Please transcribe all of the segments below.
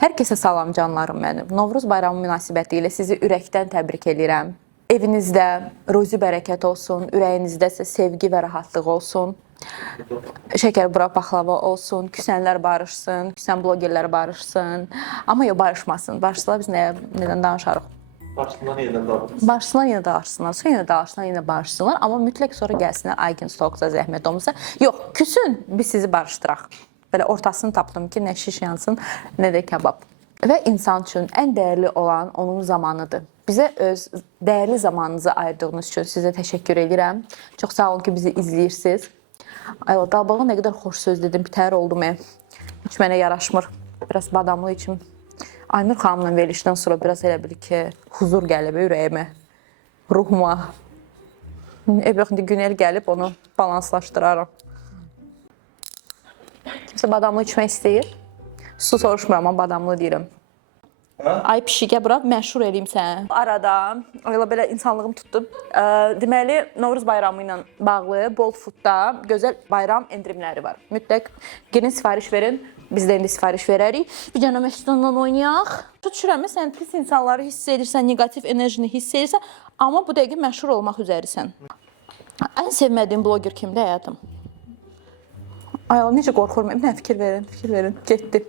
Hər kəsə salam canlarım mənim. Novruz bayramı münasibəti ilə sizi ürəkdən təbrik edirəm. Evinizdə ruzi bərəkət olsun, ürəyinizdə isə sevgi və rahatlıq olsun. Şəkər bura paxlava olsun, küsənlər barışsın, küsən blogerlər barışsın. Amma yox, barışmasın. Barışsalar biz nədən danışarıq? Barışsınlar yenidən danışsınlar. Barışsınlar, yenə danışsınlar. Sonra yenə danışsınlar, yenə barışsınlar. Amma mütləq sonra gəlsinlər Aygün Stoksa, Zəhmət olmasa. Yox, küsün, biz sizi barışdıraq. Belə ortasını tapdım ki, nə şiş yansın, nə də kebab. Və insan üçün ən dəyərli olan onun zamanıdır. Bizə öz dəyərli zamanınızı ayırdığınız üçün sizə təşəkkür edirəm. Çox sağ olun ki, bizi izləyirsiniz. Ay, o dalbağa nə qədər xoş söz dedim, bitər oldum. Heç mənə yaraşmır. Biraz badamlı içim. Aynur xanımla verilişdən sonra biraz elə bil ki, huzur gəlib ürəyimə, ruhuma. Indi Günel gəlib onu balanslaşdıraram. Kimsə badamlı içmək istəyir. Su soruşmuram, amma badamlı deyirəm. Ay pişikə, bura məşhur eləyim səni. Arada elə belə insanlığım tutdu. Deməli, Novruz bayramı ilə bağlı Bolt Foodda gözəl bayram endirimləri var. Mütləq girin, sifariş verin. Biz də indi sifariş verərik. Bir dənə məşqdən oynayaq. Düşürəm, sən pis insanları hiss edirsən, negativ enerjini hiss edirsən, amma bu dəqiqə məşhur olmaq üzərisən. Ən sevmədiyim bloger kimdir həyatım? Ay, necə qorxurum. Mənə fikir verin. Getdi.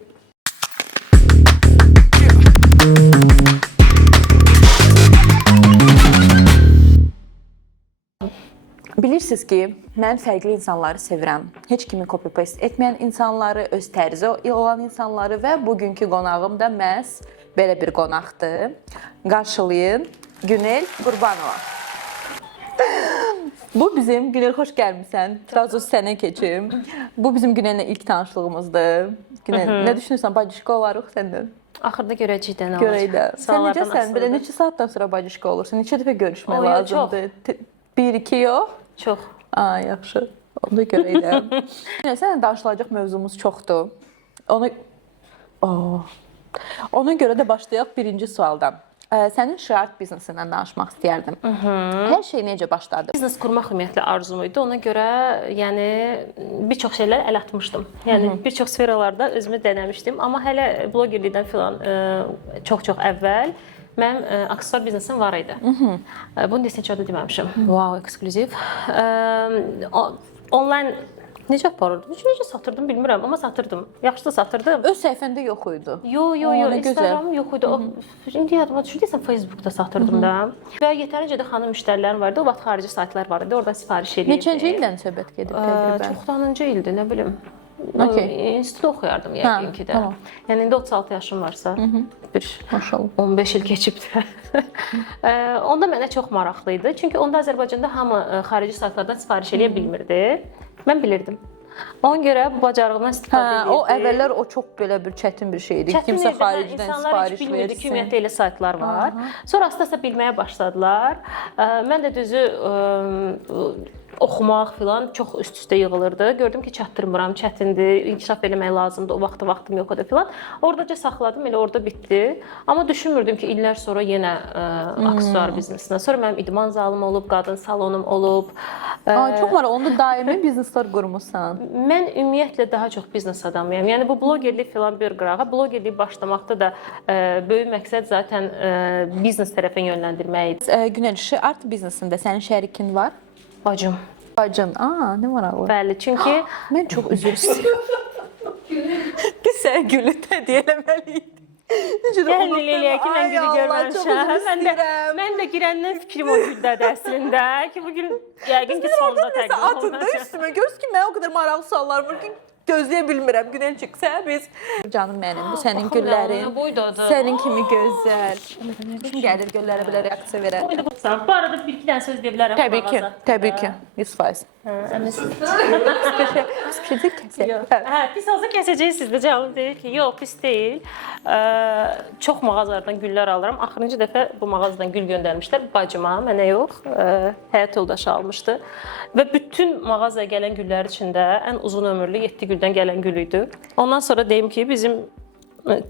Bilirsiniz ki, mən fərqli insanları sevirəm. Heç kimi copy-paste etməyən insanları, öz tərzi olan insanları və bugünkü qonağım da məhz belə bir qonaqdır. Qarşılayın Günel Qurbanova. Bu bizim, Günel xoş gəlmisən. Biraz sənə keçim. Bu bizim Günellə ilk tanışlığımızdır. Günel, nə düşünürsən? Bacışqa olarıq səndən? Axırda görəcəyik də nə olacaq. Görək də. Sən necəsən? Belə neçə saatdan sonra bacışqa olursun? Neçə dəfə görüşmək lazımdır? 1-2 yox? Çox. Ay, yaxşı. Onu da görək də. Sənlə danışılacaq mövzumuz çoxdur. Ona görə də başlayaq birinci sualdan. Sənin şiart biznesindən danışmaq istəyərdim. Hər şey necə başladı? Biznes qurmaq ümumiyyətlə arzum idi. Ona görə yəni bir çox şeylər əl atmışdım. Yəni bir çox sferalarda özümü denəmişdim, amma hələ blogerlikdən filan çox əvvəl mənim aksesuar biznesim var idi. Bunu desən çox da deməmişəm. Wow, ekskluziv. Onlayn necə aparırdım? Necə satırdım bilmirəm, amma satırdım. Yaxşı da satırdım. Öz səhifəndə yox idi. Yox, Instagramım yox idi. İndi yadıma düşür deyəsən Facebookda satırdım da. Və yetərincə də xanım müştərilərim vardı. O vaxt xarici saytlar var idi. Oradan sifariş edirdim. Neçənci ildən söhbət gedir təqribən? Çoxdanıncı ildir, nə bilim. İnstitutda oxuyardım yəqin ki də. Yəni indi 36 yaşım varsa, Maşallah. 15 il keçibdir. Onda mənə çox maraqlı idi. Çünki onda Azərbaycanda hamı xarici saytlardan sifariş eləyə bilmirdi. Mən bilirdim. Ona görə bu bacarığımdan istifadə edirdim. O əvvəllər o çox belə bir çətin bir şeydi. Kimsə xaricdən sifariş versin. Ki, ümumiyyətlə elə saytlar var. Sonra asta-asta bilməyə başladılar. Mən də düzü oxumaq filan çox üst-üstə yığılırdı. Gördüm ki, çatdırmıram, çətindir, inkişaf eləmək lazımdır, o vaxtım yox idi filan. Oradaca saxladım, elə orada bitdi. Amma düşünmürdüm ki, illər sonra yenə aksesuar biznesinə. Sonra mənim idman zalım olub, qadın salonum olub. Çox maraqlı, onda daimi bizneslər qurmusan. Mən ümumiyyətlə daha çox biznes adamıyam. Yəni bu blogerlik filan bir qırağa, blogerlik başlamaqda da böyük məqsəd zaten biznes tərəfə yönləndirmək idi. Günel, şiart biznesində sənin şərikin var? Bacım. Bacın, nə maraqlı. Bəli, çünki mən çox üzr istəyirəm. Biz sən gülü tədiyə eləməliydik. Gəlin eləyək ki, mən gülü görməmişəm. Mən də girəndən fikrim o güldədir əslində ki, bugün yəqin ki, sonda təqdim olunacaq. Atında üstümə görürsün ki, mənə o qədər maraqlı suallar var ki, gözləyə bilmirəm. Günel çıxsa biz. Canım mənim, bu sənin güllərin. Sənin kimi gözəl. Kim gəlir güllərə belə reaksiya verən? Bu arada bir-iki dənə söz deyə bilərəm. Təbii ki, 100%. Pis olsa kəsəcəksiniz də, cavab deyir ki, yox, pis deyil. Çox mağazalardan güllər alıram. Axırıncı dəfə bu mağazadan gül göndərmişlər bacıma, mənə yox, həyat yoldaşı almışdı. Və bütün mağazaya gələn güllər içində ən uzun ömürlü 7 güldən gələn gül idi. Ondan sonra deyim ki, bizim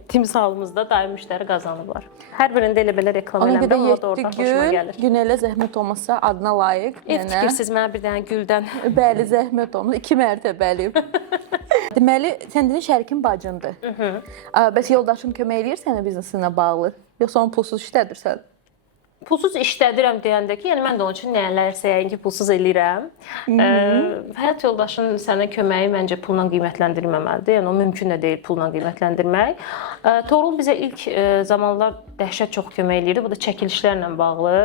timsalımızda daim müştəri qazanıblar. Hər birində elə belə reklam eləmirəm, amma da oradan xoşuma gəlir. Günelə zəhmət olmasa adına layiq. Fikirsiz mənə bir dənə güldən. Bəli, zəhmət olun. 2 mərtəbəli. Deməli, sən dedin şərikin bacındır. Bəs yoldaşın kömək eləyir sənə biznesinə bağlı? Yoxsa onu pulsuz işlədirsən? Pulsuz işlədirəm deyəndə ki, yəni mən də onun üçün nələrsə yəqin ki, pulsuz eləyirəm. Həyat yoldaşının sənə köməyi məncə pulla qiymətləndirilməməlidir. Yəni o mümkün də deyil pulla qiymətləndirmək. Toğrul bizə ilk zamanlar dəhşət çox kömək eləyirdi. Bu da çəkilişlərlə bağlı.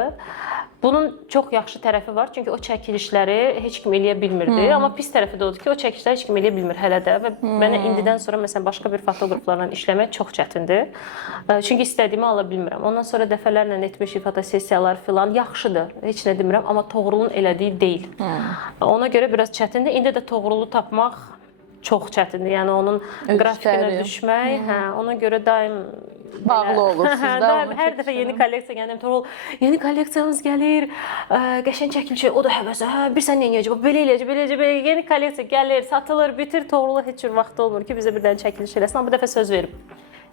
Bunun çox yaxşı tərəfi var, çünki o çəkilişləri heç kim eləyə bilmirdi. Amma pis tərəfi də odur ki, o çəkilişləri heç kim eləyə bilmir hələ də və mənə indidən sonra məsələn başqa bir fotoqraflarla işləmək çox çətindir. Çünki istədiyimi ala bilmirəm. Ondan sonra dəfələrlə etmişik fotosessiyalar filan yaxşıdır. Heç nə demirəm, amma Toğrulun elədiyi deyil. Ona görə biraz çətindir. İndi də Toğrulu tapmaq çox çətindir. Yəni onun qrafikinə düşmək, ona görə daim bağlı olursunuz da. Hər dəfə yeni kolleksiya gəlir, Toğrul, yeni kolleksiyamız gəlir, qəşəng çəkilişi, o da həvəsə, bir sən nə edəcək, belə eləyəcək, belə eləyəcək, belə yeni kolleksiya gəlir, satılır, bitir, Toğrula heç bir vaxt olmur ki, bizə bir dənə çəkiliş eləsin, amma bu dəfə söz verib.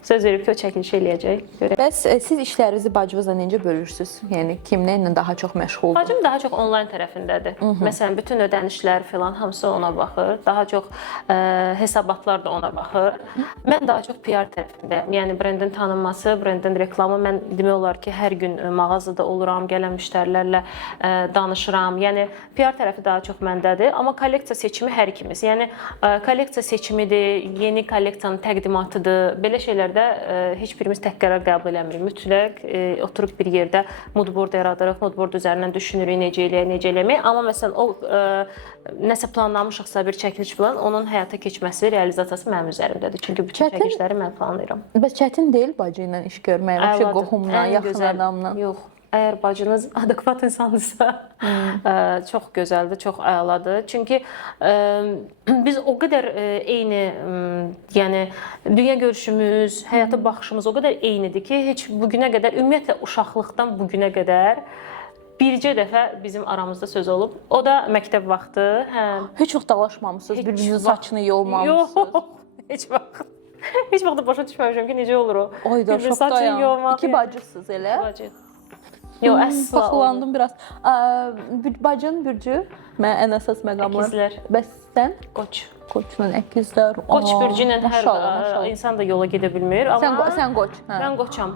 Söz verib ki, o çəkiliş eləyəcək. Bəs siz işlərinizi bacınızla necə bölürsüz? Yəni kimlə daha çox məşğuldur? Bacım daha çox onlayn tərəfindədir. Məsələn, bütün ödənişlər filan hamısı ona baxır. Daha çox hesabatlar da ona baxır. Mən daha çox PR tərəfindəyəm. Yəni brendin tanınması, brendin reklamı. Mən demək olar ki, hər gün mağazada oluram, gələn müştərilərlə danışıram. Yəni PR tərəfi daha çox məndədir, amma kolleksiya seçimi hər ikimiz. Yəni kolleksiya seçimidir, yeni kolleksiyanın təqdimatıdır. Belə şeylərdə heç birimiz tək qərar qəbul eləmirik. Mütləq oturuq bir yerdə moodboard yaradırıq, moodboard üzərindən düşünürük necə eləyək, necə eləmək. Amma məsələn o nəsə planlamışıqsa bir çəkiliş falan, onun həyata keçməsi, realizasiyası mənim üzərimdədir. Çünki bütün çəkilişləri mən planlayıram. Bəs çətin deyil bacı ilə iş görmək, vəbşə qohumla, yaxın adamla? Yox. Əgər bacınız adekvat insandırsa, çox gözəldir, çox əladır. Çünki biz o qədər eyni, yəni dünya görüşümüz, həyata baxışımız o qədər eynidir ki, heç bu günə qədər, ümumiyyətlə uşaqlıqdan bu günə qədər bircə dəfə bizim aramızda söz olub. O da məktəb vaxtı. Heç vaxt dalaşmamısınız, bir-birinizin saçını yolmamışsınız? Yox, heç vaxt. Heç vaxt da başa düşməmişəm ki, necə olur o. Oyda, şokdayam. İki bacısınız elə? Bacı. Yox, əsla. Paxılandım biraz. Bacın bürcü, mən ən əsas məqamlar. Əkizlər. Bəs sən? Qoç. Qoçla əkizlər. Qoç bürcü ilə hər insan da yola gedə bilmir. Sən qoç. Mən qoçam.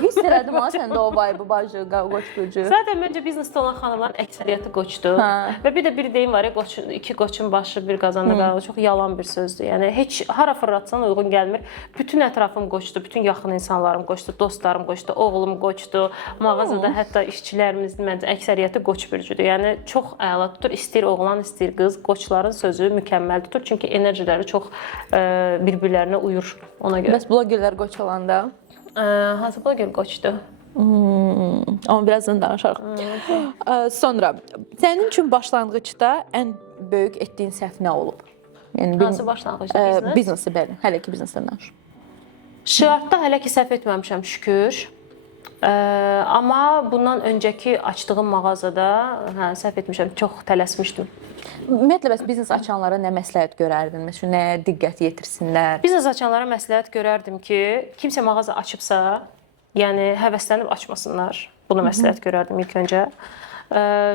Hiss elədim ha səndə o vibe bacı, qoç bürcü. Zaten məncə biznesdə olan xanımların əksəriyyəti qoçdur. Və bir də bir deyim var ya, iki qoçun başı bir qazanda qalır. Çox yalan bir sözdür. Yəni heç hara fırlatsan uyğun gəlmir. Bütün ətrafım qoçdur, bütün yaxın insanlarım qoçdur, dostlarım qoçdur, oğlum qoçdur. Mağazada hətta işçilərimizin məncə əksəriyyəti qoç bürcüdür. Yəni çox əla tutur. İstəyir oğlan, istəyir qız. Qoçların sözü mükəmməl tutur. Çünki enerjiləri çox bir-birlərinə uyur ona görə. Bəs blogerlər qoç olanda? Hansı bloger qoçdur? Amma birazdan danışarıq. Sonra, sənin üçün başlanğıcda ən böyük etdiyin səhv nə olub? Yəni hansı başlanğıcda biznes? Biznesi bəli, hələ ki biznesdən danış. Şiartda hələ ki səhv etməmişəm şükür. Amma bundan öncəki açdığım mağazada səhv etmişəm, çox tələsmişdim. Ümumiyyətlə bəs biznes açanlara nə məsləhət görərdin? Məsələn, nəyə diqqət yetirsinlər? Biznes açanlara məsləhət görərdim ki, kimsə mağaza açıbsa, yəni həvəslənib açmasınlar. Bunu məsləhət görərdim ilk öncə.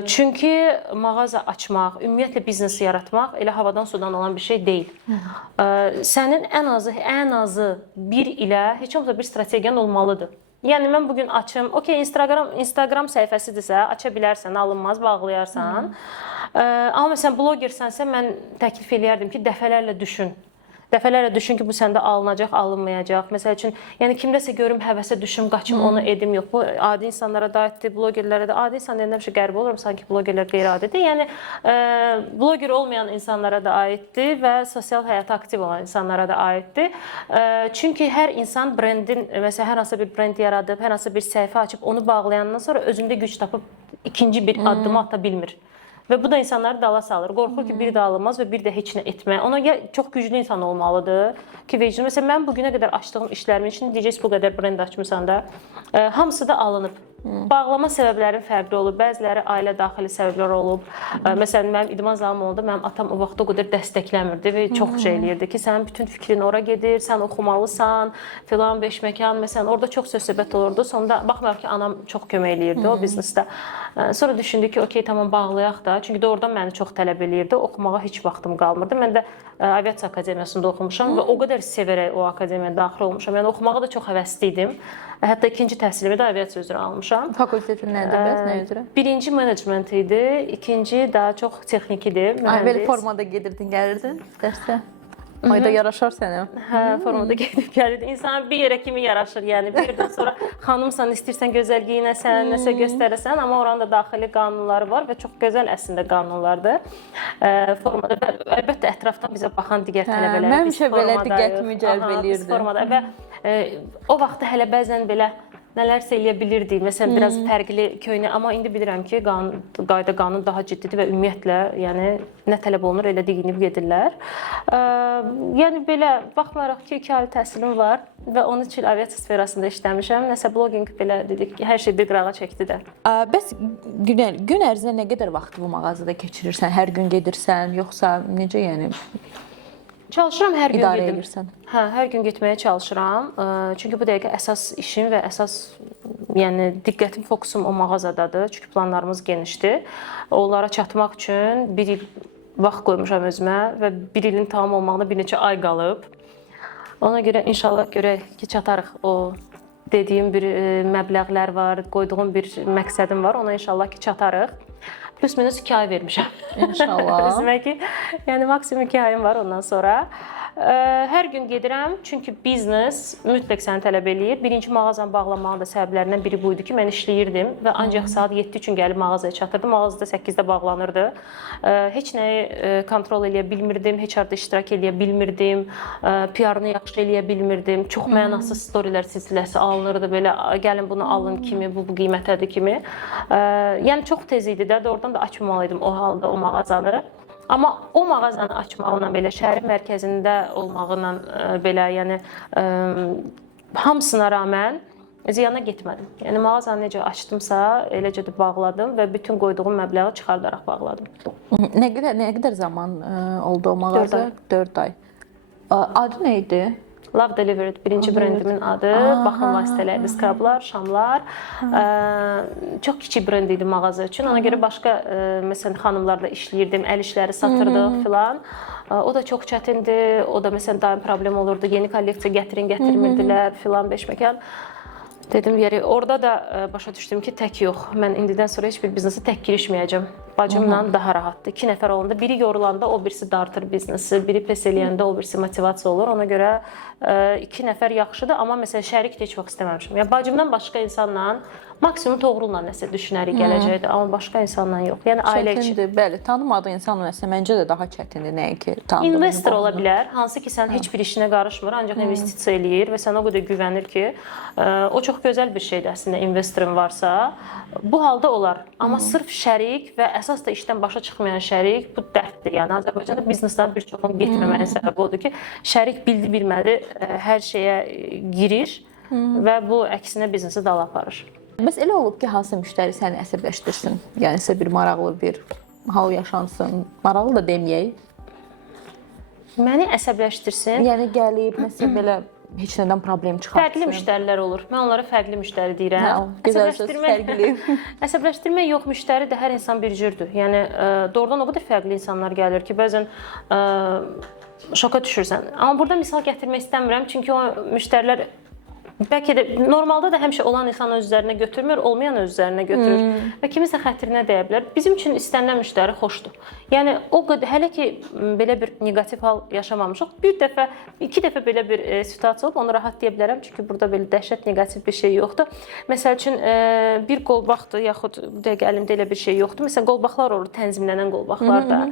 Çünki mağaza açmaq, ümumiyyətlə biznesi yaratmaq elə havadan sudan olan bir şey deyil. Sənin ən azı bir ilə heç olmasa bir strategiyan olmalıdır. Yəni mən bu gün açım, okey, Instagram səhifəsidirsə aça bilərsən, alınmaz, bağlayarsan. Amma məsələn blogersənsə mən təklif eləyərdim ki, dəfələrlə düşün. Dəfələrlə düşün ki, bu səndə alınacaq, alınmayacaq. Məsəl üçün, yəni kimdəsə görüm, həvəsə düşüm, qaçım, onu edim, yox. Bu adi insanlara da aiddir, blogerlərə də. Adi insan deyəndə bir şey qəribə olurum, sanki blogerlər qeyri-adidir. Yəni bloger olmayan insanlara da aiddir və sosial həyata aktiv olan insanlara da aiddir. Çünki hər insan brendin, məsələn, hər hansı bir brend yaradıb, hər hansı bir səhifə açıb, onu bağlayandan sonra özündə güc tapıb ikinci bir addımı ata bilmir. Və bu da insanları dala salır. Qorxur ki, bir də alınmaz və bir də heç nə etmə. Ona çox güclü insan olmalıdır ki, vecin. Məsələn, mən bu günə qədər açdığım işlərimin için deyəcəyiz bu qədər brend açmısan da, hamısı da alınıb. Bağlama səbəbləri fərqli olub. Bəziləri ailə daxili səbəblər olub. Məsələn, mənim idman zalım oldu. Mənim atam o vaxt o qədər dəstəkləmirdi və çox şey eləyirdi ki, sənin bütün fikrin ora gedir, sən oxumalısan, filan beş məkan. Məsələn, orada çox söz-söhbət olurdu. Sonda baxmayaraq ki, anam çox kömək eləyirdi o biznesdə. Sonra düşündü ki, okey, tamam bağlayaq da. Çünki doğrudan məni çox tələb eləyirdi. Oxumağa heç vaxtım qalmırdı. Mən də Aviasiya Akademiyasında oxumuşam və o qədər sevərək o akademiyaya daxil olmuşam. Yəni oxumağa da çox həvəsli idim. Hətta ikinci təhsilimi də aviasiya üzrə almışam. Fakultetin nədir, bəs nə üzrə? Birinci menecment idi, ikinci daha çox texnik idi. Ay, belə formada gedirdin, gəlirdin dərsə? Ayda yaraşar sənə. Hə, formada gedib gəlirdi. İnsan bir yerə kimi yaraşır. Yəni bir ildən sonra xanımsan, istəyirsən gözəl geyinəsən, nəsə göstərəsən, amma oranın da daxili qanunları var və çox gözəl əslində qanunlardır. Formada və əlbəttə ətrafdan bizə baxan digər tələbələr həmişə belə diqqətimi cəlb eləyirdi. Biz formada və o vaxt hələ bəzən belə nələrsə eləyə bilirdik. Məsələn, biraz fərqli köynə, amma indi bilirəm ki, qayda qanun daha ciddidir və ümumiyyətlə, yəni nə tələb olunur, elə deyinib gedirlər. Yəni belə baxmayaraq ki, 2 aylı təhsilim var və 13 il aviasiya sferasında işləmişəm. Nəsə bloqinq belə dedik, hər şey bir qırağa çəkdi də. Bəs gün ərzində nə qədər vaxt bu mağazada keçirirsən? Hər gün gedirsən, yoxsa necə yəni? Çalışıram hər gün İdarə gedim. edirsən. Hə, hər gün getməyə çalışıram. Çünki bu dəqiqə əsas işim və əsas yəni diqqətim, fokusum o mağazadadır. Çünki planlarımız genişdir. Onlara çatmaq üçün bir il vaxt qoymuşam özümə və bir ilin tamam olmağına bir neçə ay qalıb. Ona görə inşallah görək ki, çatarıq o dediyim bir məbləğlər var, qoyduğum bir məqsədim var. Ona inşallah ki, çatarıq. Plus minus 2 ay vermişəm. İnşallah. Özümə ki, yəni maksimum 2 ayım var ondan sonra. Hər gün gedirəm, çünki biznes mütləq səni tələb eləyir. Birinci mağazanı bağlamağın da səbəblərindən biri bu idi ki, mən işləyirdim və ancaq saat 7 üçün gəlib mağazaya çatırdım. Mağazada 8-də bağlanırdı. Heç nəyi kontrol eləyə bilmirdim, heç harda iştirak eləyə bilmirdim, PR-ını yaxşı eləyə bilmirdim. Çox mənasız storylər silsiləsi alınırdı, belə gəlin bunu alın kimi, bu qiymətədir kimi. Yəni çox tez idi də, doğrudan da açmamalıydım o halda o mağazanı. Amma o mağazanı açmağına belə şəhərin mərkəzində olmağına belə, yəni hamısına rağmen ziyana getmədim. Yəni mağazanı necə açdımsa, eləcə də bağladım və bütün qoyduğum məbləği çıxardaraq bağladım. Nə qədər zaman oldu o mağaza? 4 ay. Adı nə idi? Love Delivered birinci brendimin adı. Baxım vasitələri, skrablar, şamlar. Çox kiçik brend idi mağaza üçün. Ona görə başqa məsələn xanımlarla işləyirdim, əl işləri satırdıq filan. O da çox çətindir. O da məsələn daim problem olurdu. Yeni kolleksiya gətirmirdilər filan, beş məkan. Dedim yeri. Orada da başa düşdüm ki, tək yox. Mən indidən sonra heç bir biznesa tək girişməyəcəm. Bacımla daha rahatdır. 2 nəfər olanda biri yorulanda o birisi dartır biznesi, biri pes eləyəndə o birisi motivasiya olur. Ona görə 2 nəfər yaxşıdır, amma məsələn şərik də heç vaxt istəməmişəm. Yəni bacımdan başqa insanla maksimum Toğrul'la nəsə düşünərik gələcəkdə, amma başqa insanla yox. Yəni ailə üçün. Çətindir, bəli. Tanımadığı insanla nəsə məncə də daha çətindir nəinki tanıdığın. İnvestor ola bilər, hansı ki sən heç bir işinə qarışmır, ancaq investisiya eləyir və sənə o qədər güvənir ki, o çox gözəl bir şeydir əslində investorun varsa. Bu halda olar. Amma sırf şərik və əsas da işdən başa çıxmayan şərik bu dərddir. Yəni Azərbaycanda bizneslərin bir çoxunun getməməyin səbəbi odur ki, şərik bilmədi, hər şeyə girir və bu əksinə biznesi dala aparır. Bəs elə olub ki, hansı müştəri səni əsəbləşdirsin? Yəni isə bir maraqlı bir hal yaşansın. Maraqlı da deməyək. Məni əsəbləşdirsin. Yəni gəlib məsələn belə heç nədən problem çıxartsın. Fərqli müştərilər olur. Mən onlara fərqli müştəri deyirəm. Gözəl söz, fərqli. Əsəbləşdirmək yox, müştəri də hər insan bir cürdür. Yəni doğrudan o qədər fərqli insanlar gəlir ki, bəzən şoka düşürsən. Amma burada misal gətirmək istəmirəm, çünki o müştərilər bəlkə də normalda da həmişə olan insan öz üzərinə götürmür, olmayan öz üzərinə götürür və kimisə xətrinə dəyə bilər. Bizim üçün istənilən müştəri xoşdur. Yəni o qədər hələ ki belə bir neqativ hal yaşamamışıq. Bir dəfə, 2 dəfə belə bir situasiya olub, onu rahat deyə bilərəm, çünki burada belə dəhşət neqativ bir şey yoxdur. Məsəl üçün bir qolbaqdır, yaxud bu dəqiqə əlimdə elə bir şey yoxdur. Məsələn, qolbaqlar olur, tənzimlənən qolbaqlar da.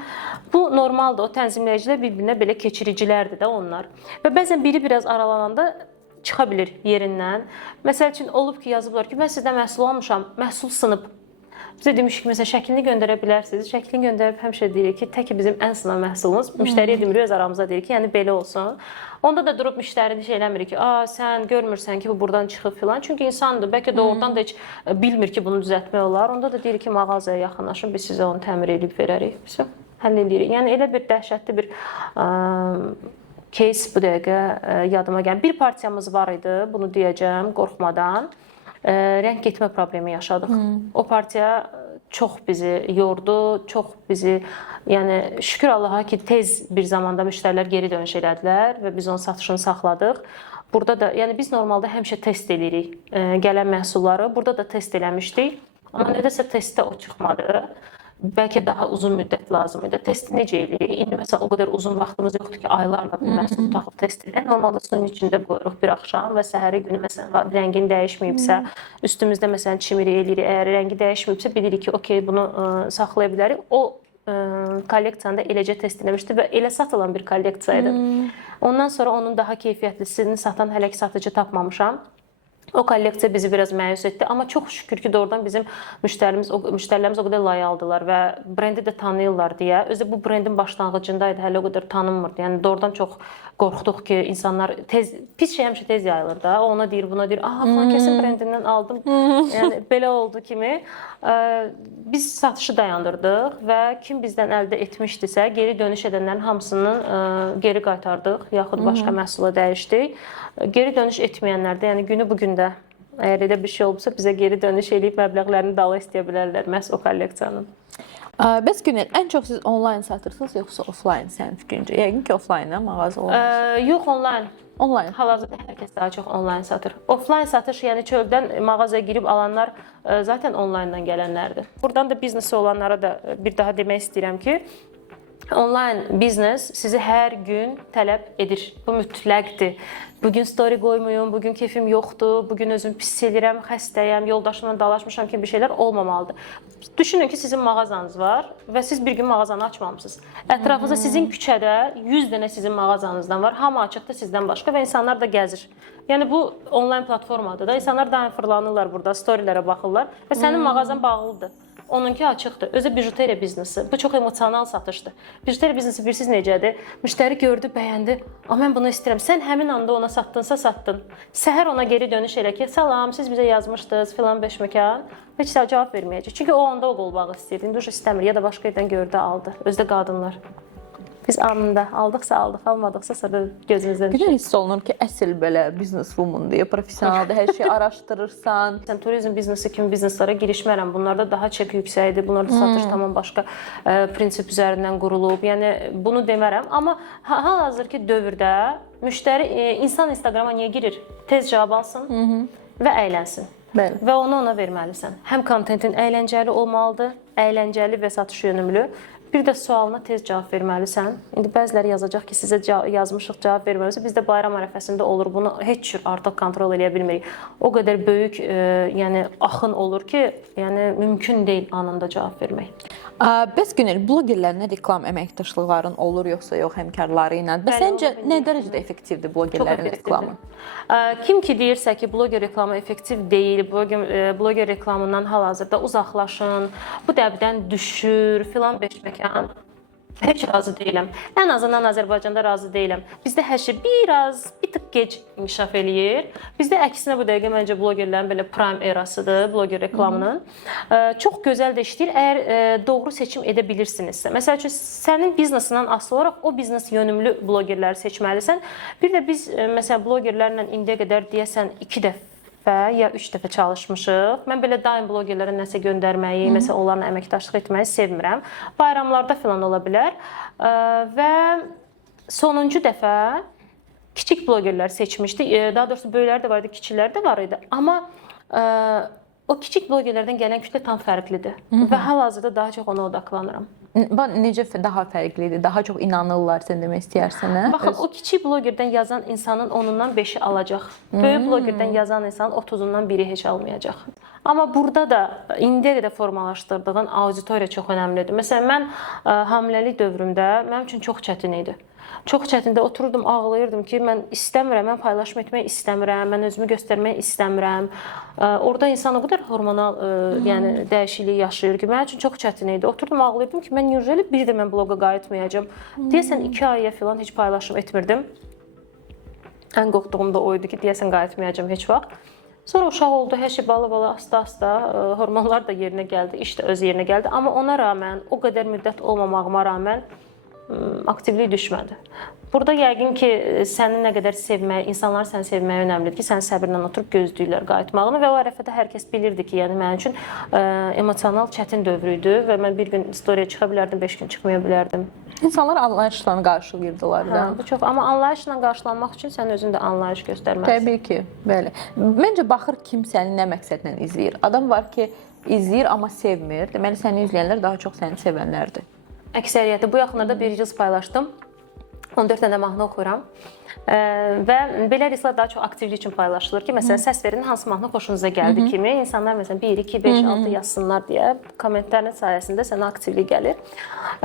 Bu normaldır. O tənzimləyicilər bir-birinə belə keçiricilərdir də onlar. Və bəzən biri biraz aralananda çıxa bilir yerindən. Məsəl üçün olub ki, yazıblar ki, mən sizdən məhsul almışam, məhsul sınıb. Bizə demişik, məsələn, şəklini göndərə bilərsiniz. Şəklini göndərib həmişə deyirik ki, tək ki bizim ən sınav məhsulumuz. Müştəriyə demirik, öz aramızda deyirik ki, yəni belə olsun. Onda da durub müştərini şey eləmirik ki, sən görmürsən ki, bu buradan çıxıb filan. Çünki insandır, bəlkə doğrudan da heç bilmir ki, bunu düzəltmək olar. Onda da deyirik ki, mağazaya yaxınlaşın, biz sizə onu təmir edib verərik. Biz həll edirik. Yəni elə bir dəhşətli bir case bu dəqiqə yadıma gəldi. Bir partiyamız var idi, bunu deyəcəm qorxmadan. Rəng getmə problemi yaşadıq. O partiya çox bizi yordu, çox bizi, yəni şükür Allaha ki, tez bir zamanda müştərilər geri dönüş elədilər və biz onun satışını saxladıq. Burada da, yəni biz normalda həmişə test edirik gələn məhsulları. Burada da test eləmişdik. Amma nədəsə testdə o çıxmadı. Bəlkə daha uzun müddət lazım idi. Testi necə edirik? İndi məsələn o qədər uzun vaxtımız yoxdur ki, aylarla bir məhsul taxıb test edək. Normalda suyun içində qoyuruq bir axşam və səhəri günü məsələn rəngin dəyişməyibsə, üstümüzdə məsələn çimirik eləyirik. Əgər rəngi dəyişməyibsə, bilirik ki, okey, bunu saxlaya bilərik. O kolleksiyanda eləcə test eləmişdi və elə satılan bir kolleksiya idi. Ondan sonra onun daha keyfiyyətlisini satan hələ ki satıcı tapmamışam. O kolleksiya bizi biraz məyus etdi, amma çox şükür ki, doğrudan bizim müştərilərimiz o qədər layihəldilər və brendi də tanıyırlar deyə. Özü bu brendin başlanğıcındaydı, hələ o qədər tanınmırdı. Yəni doğrudan çox qorxduq ki, insanlar pis şey həmişə tez yayılır da. Ona deyir, buna deyir, "Aha, falan kəsin brendindən aldım." Yəni belə oldu kimi biz satışı dayandırdıq və kim bizdən əldə etmişdisə, geri dönüş edənlərin hamısını geri qaytardıq, yaxud başqa məhsula dəyişdik. Geri dönüş etməyənlər də, yəni günü bu gündə əgər elə bir şey olubsa bizə geri dönüş edib məbləğlərini dala istəyə bilərlər məhz o kolleksiyanın. Bəs Günel, ən çox siz onlayn satırsınız yoxsa offlayn sənin fikrincə? Yəqin ki, offlayn mağaza olmaz. Yox, onlayn. Onlayn. Hal-hazırda hər kəs daha çox onlayn satır. Offlayn satış, yəni çöldən mağazaya girib alanlar zaten onlayndan gələnlərdir. Buradan da biznesi olanlara da bir daha demək istəyirəm ki, onlayn biznes sizi hər gün tələb edir. Bu mütləqdir. Bugün story qoymayım, bugün keyfim yoxdur, bugün özüm pis eləyirəm, xəstəyəm, yoldaşımla dalaşmışam kimi bir şeylər olmamalıdır. Düşünün ki, sizin mağazanız var və siz bir gün mağazanı açmamısınız. Ətrafınızda sizin küçədə 100 dənə sizin mağazanızdan var, hamı açıqdır sizdən başqa və insanlar da gəzir. Yəni bu onlayn platformadır da, insanlar daim fırlanırlar burada, storylərə baxırlar və sənin mağazan bağlıdır. Onunki açıqdır. Özü bijuteriya biznesi. Bu çox emosional satışdır. Bijuteriya biznesi bilirsiniz necədir? Müştəri gördü, bəyəndi. "Amma mən bunu istəyirəm." Sən həmin anda ona satdınsa satdın. Səhər ona geri dönüş elə ki, "Salam, siz bizə yazmışdınız filan beş məkan." Heç də cavab verməyəcək. Çünki o anda o qolbağı istəyirdi. İndi istəmir ya da başqa yerdən gördü, aldı. Özdə qadınlar. Biz anında aldıqsa aldıq, almadıqsa sonra gözünüzdən Bir də hiss olunur ki, əsl belə business woman deyə professionaldır, hər şeyi araşdırırsan. Sən turizm biznesi kimi bizneslərə girişmərəm. Bunlarda daha çək yüksəkdir. Bunlarda satış tamam başqa prinsip üzərindən qurulub. Yəni bunu demərəm, amma hal-hazırki dövrdə müştəri insan Instagrama niyə girir? Tez cavab alsın və əylənsin. Bəli. Və onu ona verməlisən. Həm kontentin əyləncəli olmalıdır, əyləncəli və satış yönümlü. Bir də sualına tez cavab verməlisən. İndi bəziləri yazacaq ki, sizə yazmışıq, cavab verməlisə, bizdə bayram ərəfəsində olur. Bunu heç cür artıq kontrol edə bilmirik. O qədər böyük, yəni axın olur ki, yəni mümkün deyil anında cavab vermək. Bəs Günel, blogerlərlə reklam əməkdaşlıqların olur yoxsa yox həmkarları ilə? Və səncə nə dərəcədə effektivdir blogerlərin reklamı? Kim ki deyirsə ki, bloger reklamı effektiv deyil, bloger reklamından hal-hazırda uzaqlaşın, bu dəbdən düşür, filan beş məkan. Heç razı deyiləm. Ən azından Azərbaycanda razı deyiləm. Bizdə hər şey bir tık gec inkişaf eləyir. Bizdə əksinə bu dəqiqə məncə blogerlərin belə prime erasıdır, bloger reklamının. Çox gözəl də işləyir, əgər doğru seçim edə bilirsinizsə. Məsəl üçün, sənin biznesindən asılı olaraq o biznes yönümlü blogerləri seçməlisən. Bir də biz, məsələn, blogerlərlə indiyə qədər deyəsən 2 dəfə ya 3 dəfə çalışmışıq. Mən belə daim blogerlərə nəsə göndərməyi, məsələn, onlarla əməkdaşlıq etməyi sevmirəm. Bayramlarda falan ola bilər. Və sonuncu dəfə kiçik blogerlər seçmişdik. Daha doğrusu böyüklər də var idi, kiçiklər də var idi. Amma o kiçik blogerlərdən gələn kütlə tam fərqlidir. Və hal-hazırda daha çox ona odaqlanıram. Necə daha fərqlidir? Daha çox inanırlar sən demək istəyirsən, hə? Baxın, o kiçik blogerdən yazan insanın onundan 5-i alacaq. Böyük blogerdən yazan insanın 30-undan biri heç almayacaq. Amma burada da indiyə qədər formalaşdırdığın auditoriya çox önəmlidir. Məsələn, mən hamiləlik dövrümdə mənim üçün çox çətin idi. Çox çətində otururdum, ağlayırdım ki, mən istəmirəm, mən paylaşım etmək istəmirəm, mən özümü göstərmək istəmirəm. Orada insan o qədər hormonal yəni dəyişiklik yaşayır ki, mənim üçün çox çətin idi. Oturdum, ağlayırdım ki, mən yüzəli bir də mən bloqa qayıtmayacağam. Deyəsən 2 aya falan heç paylaşım etmirdim. Ən qorxduğum da o idi ki, deyəsən qayıtmayacağam heç vaxt. Sonra uşaq oldu, hər şey bala-bala, asta-asta, hormonlar da yerinə gəldi, iş də öz yerinə gəldi. Amma ona rəmən, o qədər müddət olmamağıma rəmən aktivlik düşmədi. Burada yəqin ki, səni nə qədər sevmək, insanlar səni sevməyə önəmlidir ki, sən səbirlə oturub gözləyirlər qayıtmağını və o ərəfədə hər kəs bilirdi ki, yəni mənim üçün emosional çətin dövr idi və mən bir gün storiyaya çıxa bilərdim, 5 gün çıxmaya bilərdim. İnsanlar anlayışla qarşılayırdılar da. Bu çox, amma anlayışla qarşılanmaq üçün sən özün də anlayış göstərməlisən. Təbii ki, bəli. Məncə baxır kim səni nə məqsədlə izləyir. Adam var ki, izləyir amma sevmir. Deməli səni izləyənlər daha çox səni sevənlərdir. Əksəriyyəti bu yaxınlarda bir reels paylaşdım. 14 dənə mahnı oxuyuram. Və belə reelslər daha çox aktivlik üçün paylaşılır ki, məsələn, səs verin, hansı mahnı xoşunuza gəldi kimi. İnsanlar məsələn 1, 2, 5, 6 yazsınlar deyə kommentlərin sayəsində sənə aktivlik gəlir.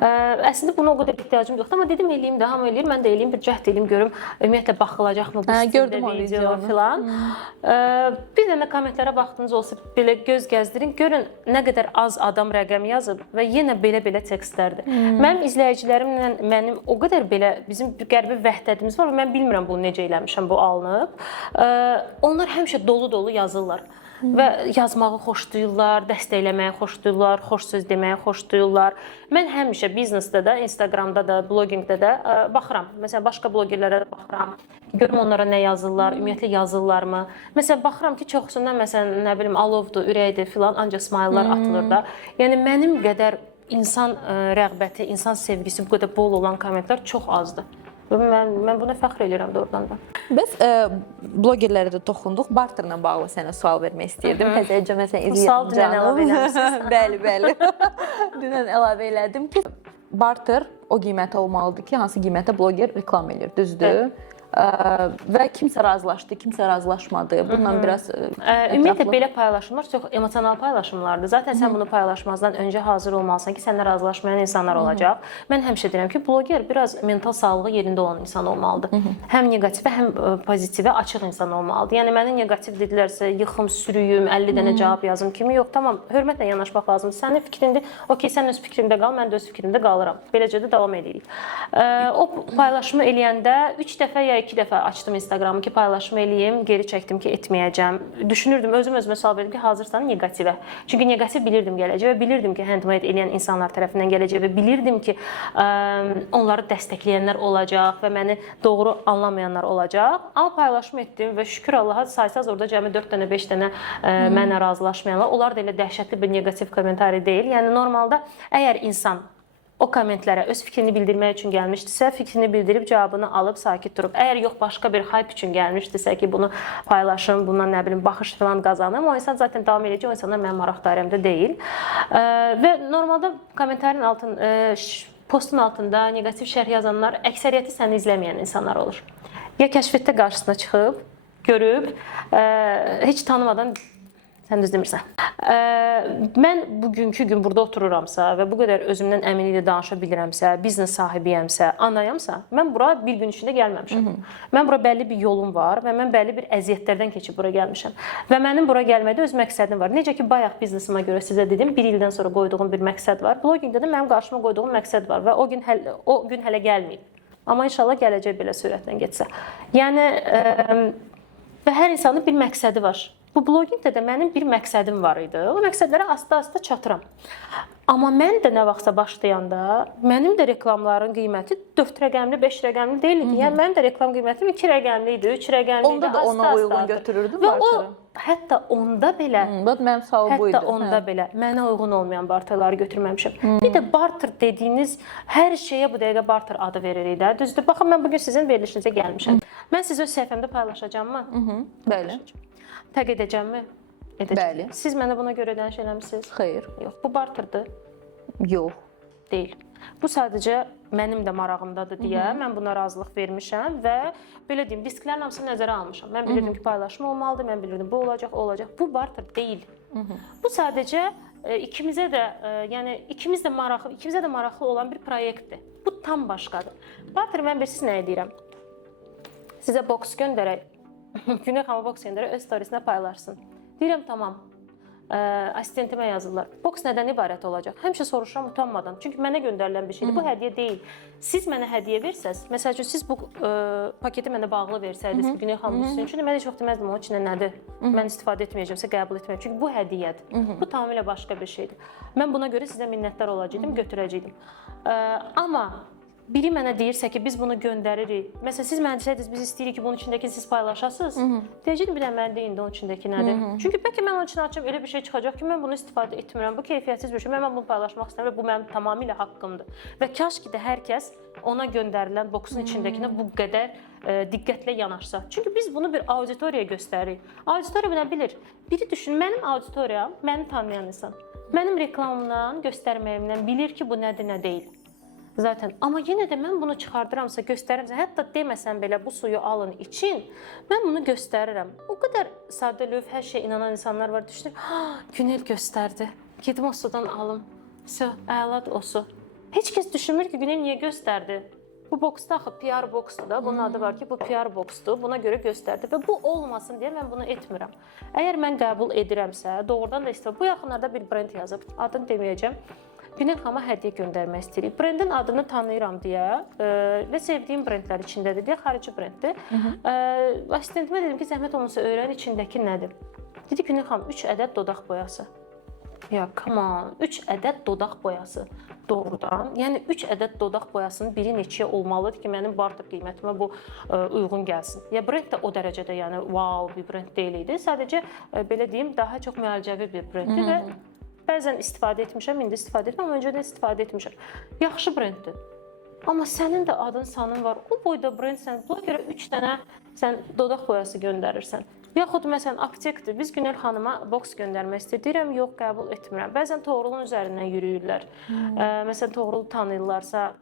Əslində buna o qədər ehtiyacım yoxdur, amma dedim eləyim də, hamı eləyir, mən də eləyim, bir cəhd eləyim, görüm ümumiyyətlə baxılacaqmı bu stildə video filan. Bir dənə kommentlərə baxdınız olsa belə göz gəzdirin, görün nə qədər az adam rəqəm yazıb və yenə belə tekstlərdir. Mənim izləyicilərimlə mənim o qədər belə bizim qəribə vəhdətimiz var və mən bilmirəm bunu necə eləmişəm, bu alınıb. Onlar həmişə dolu-dolu yazırlar və yazmağı xoşlayırlar, dəstəkləməyi xoşlayırlar, xoş söz deməyi xoşlayırlar. Mən həmişə biznesdə də, Instagramda da, bloqinqdə də baxıram. Məsələn, başqa bloqerlərə də baxıram. Görüm onlara nə yazırlar, ümumiyyətlə yazırlarmı? Məsələn, baxıram ki, çoxsundan məsələn, nə bilim, alovdur, ürəkdir filan, ancaq smayıllar atılır da. Yəni mənim qədər insan rəğbəti, insan sevgisi bu qədər bol olan kommentlər çox azdır. Mən buna fəxr edirəm doğrudan da. Biz blogerlərə də toxunduq. Barterla bağlı sənə sual vermək istəyirdim. Təzəcə məsələn Sual dünən əlavə eləmişsiniz. Bəli. Dünən əlavə elədim ki, barter o qiymətə olmalıdır ki, hansı qiymətə bloger reklam edir, düzdür? Və kimsə razılaşdı, kimsə razılaşmadı. Bundan biraz ümumiyyətlə belə paylaşımlar çox emosional paylaşımlardır. Zaten sən bunu paylaşmazdan öncə hazır olmalısan ki, səninlə razılaşmayan insanlar olacaq. Mən həmişə deyirəm ki, bloger biraz mental sağlığı yerində olan insan olmalıdır. Həm neqativə, həm pozitivə açıq insan olmalıdır. Yəni mənə neqativ dedilərsə, yıxım, sürüyüm, 50 dənə cavab yazım kimi yox, tamam, hörmətlə yanaşmaq lazımdır. Sənin fikrindir, okey, sən öz fikrində qal, mən də öz fikrimdə qalıram. Beləcə də davam edirik. O paylaşımı eləyəndə 3 dəfə ya 2 dəfə açdım Instagramı ki, paylaşım eləyim, geri çəkdim ki, etməyəcəm. Düşünürdüm, özümə sual verdim ki, hazırsan neqativə. Çünki neqativ bilirdim gələcək və bilirdim ki, handmade eləyən insanlar tərəfindən gələcək və bilirdim ki, onları dəstəkləyənlər olacaq və məni doğru anlamayanlar olacaq. Amma paylaşım etdim və şükür Allaha saysaz orada cəmi 4 dənə, 5 dənə mənlə razılaşmayanlar. Onlar da elə dəhşətli bir neqativ kommentari deyil. Yəni normalda əgər insan o kommentlərə öz fikrini bildirmək üçün gəlmişdisə, fikrini bildirib cavabını alıb sakit durub. Əgər yox başqa bir hype üçün gəlmişdisə ki, bunu paylaşım, bundan nə bilim baxış falan qazanım, o insan zaten davam edəcək, o insanlar mənim maraq dairəmdə deyil. Və normalda kommentarın postun altında neqativ şərh yazanlar əksəriyyəti səni izləməyən insanlar olur. Ya kəşfiyyatda qarşısına çıxıb, görüb, heç tanımadan sən düz demirsən. Mən bugünkü gün burada otururamsa və bu qədər özümdən əminliklə danışa bilirəmsə, biznes sahibiyəmsə, anayamsa, mən bura bir gün içində gəlməmişəm. Mən bura bəlli bir yolum var və mən bəlli bir əziyyətlərdən keçib bura gəlmişəm. Və mənim bura gəlməkdə öz məqsədim var. Necə ki, bayaq biznesimə görə sizə dedim, bir ildən sonra qoyduğum bir məqsəd var. Bloqingdə də mənim qarşıma qoyduğum məqsəd var və o gün hələ gəlməyib. Amma inşallah gələcək belə sürətlə getsə. Yəni, və hər insanın bir məqsədi var. Bu bloqingdə də mənim bir məqsədim var idi. O məqsədlərə asta-asta çatıram. Amma mən də nə vaxtsa başlayanda mənim də reklamların qiyməti 4 rəqəmli, 5 rəqəmli deyildi. Yəni mənim də reklam qiymətim 2 rəqəmli idi, 3 rəqəmli idi. Onda da ona uyğun götürürdün barteri. Hətta onda belə, mənim sualım bu idi. Hətta onda belə mənə uyğun olmayan barterləri götürməmişəm. Bir də barter dediyiniz hər şeyə bu dəqiqə barter adı veririk də. Düzdür? Baxın mən bugün sizin verilişinizə gəlmişəm. Mən sizi öz səhifəmdə paylaşacağamı? Bəli. Təq edəcəmmi? Edəcəm. Bəli. Siz mənə buna görə ödəniş eləmisiniz? Xeyr. Yox, bu barterdir. Yox. Deyil. Bu sadəcə mənim də marağımdadır deyə mən buna razılıq vermişəm və belə deyim, risklərin hamısını nəzərə almışam. Mən bilirdim ki, paylaşım olmalıdır, mən bilirdim bu olacaq, o olacaq. Bu barter deyil. Bu sadəcə ikimizə də, yəni ikimizə də maraqlı olan bir proyektdir. Bu tam başqadır. Barter mən bilirsiniz nə edirəm? Sizə boks göndərək. Güney xanım boks göndərək, öz storiesine paylaşsın. Deyirəm, tamam. Asistentimə yazırlar. Boks nədən ibarət olacaq? Həmişə soruşuram utanmadan. Çünki mənə göndərilən bir şeydir. Bu hədiyyə deyil. Siz mənə hədiyyə versəz, məsəl üçün siz bu paketi mənə bağlı versəydiniz ki, Güney xanım sizin üçün, mən heç vaxt deməzdim onun içində nədir. Mən istifadə etməyəcəmsə qəbul etməyəcəm. Çünki bu hədiyyədir. Bu tamamilə başqa bir şeydir. Mən buna görə sizə minnətdar olacaqdım, götürəcəkdim. Amma biri mənə deyirsə ki, biz bunu göndəririk. Məsələn, siz mənə desəydiniz, biz istəyirik ki, bunun içindəkini siz paylaşasınız. Deyəcəydim, bir də mən deyin də onun içindəki nədir. Çünki bəlkə mən onun için açıb elə bir şey çıxacaq ki, mən bunu istifadə etmirəm. Bu keyfiyyətsiz bir şey. Mən bunu paylaşmaq istəmirəm. Bu mənim tamamilə haqqımdır. Və kaş ki də hər kəs ona göndərilən boksun içindəkinə bu qədər diqqətlə yanaşsa. Çünki biz bunu bir auditoriyaya göstəririk. Auditoriya nə bilir? Biri düşün, mənim auditoriyam, məni tanıyan insan. Mənim reklamımdan, göstərməyimdən bilir ki, bu nədir, nə deyil. Zaten. Amma yenə də mən bunu çıxardıramsa, göstərirəmsə, hətta deməsəm belə bu suyu alın için, mən bunu göstərirəm. O qədər sadə löv, hər şey inanan insanlar var, düşünür, Günel göstərdi, gedim o sudan alım, əladır o su. Heç kəs düşünmür ki, Günel niyə göstərdi? Bu boksda axı PR boksdur da, bunun adı var ki, bu PR boksdur, buna görə göstərdi və bu olmasın deyə mən bunu etmirəm. Əgər mən qəbul edirəmsə, doğrudan da istəyirəm. Bu yaxınlarda bir brend yazıb, adını deməyəcəm. Günel xanıma hədiyyə göndərmək istəyirik. Brendin adını tanıyıram deyə və sevdiyim brendlər içindədir deyə, xarici brenddir. Assistentimə dedim ki, zəhmət olmasa öyrən içindəki nədir? Dedi Günel xanım 3 ədəd dodaq boyası. Ya, come on, 3 ədəd dodaq boyası. Doğrudan. Yəni 3 ədəd dodaq boyasının biri neçəyə olmalıdır ki, mənim barter qiymətimə bu uyğun gəlsin. Ya brend də o dərəcədə, yəni wow bir brend deyil idi. Sadəcə belə deyim, daha çox müalicəvi bir brenddir və bəzən istifadə etmişəm, indi istifadə etmirəm, amma öncədən istifadə etmişəm. Yaxşı brenddir. Amma sənin də adın, sanın var. O boyda brend sən, buna görə 3 dənə sən dodaq boyası göndərirsən. Yaxud məsələn aptekdir. Biz Günel xanıma boks göndərmək istəyir. Deyirəm, yox, qəbul etmirəm. Bəzən Toğrulun üzərindən yürüyürlər. Məsələn, Toğrulu tanıyırlarsa,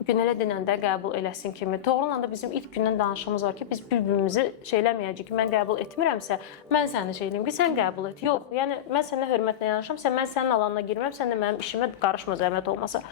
Günələ denəndə qəbul eləsin kimi. Toğrul'la da bizim ilk gündən danışığımız var ki, biz bir-birimizi şeyləməyəcəyik ki, mən qəbul etmirəmsə, mən səni şeyləyim ki, sən qəbul et. Yox, yəni mən səninlə hörmətlə yanaşıram, mən sənin alanına girməm, sən də mənim işimə qarışma zəhmət olmasa.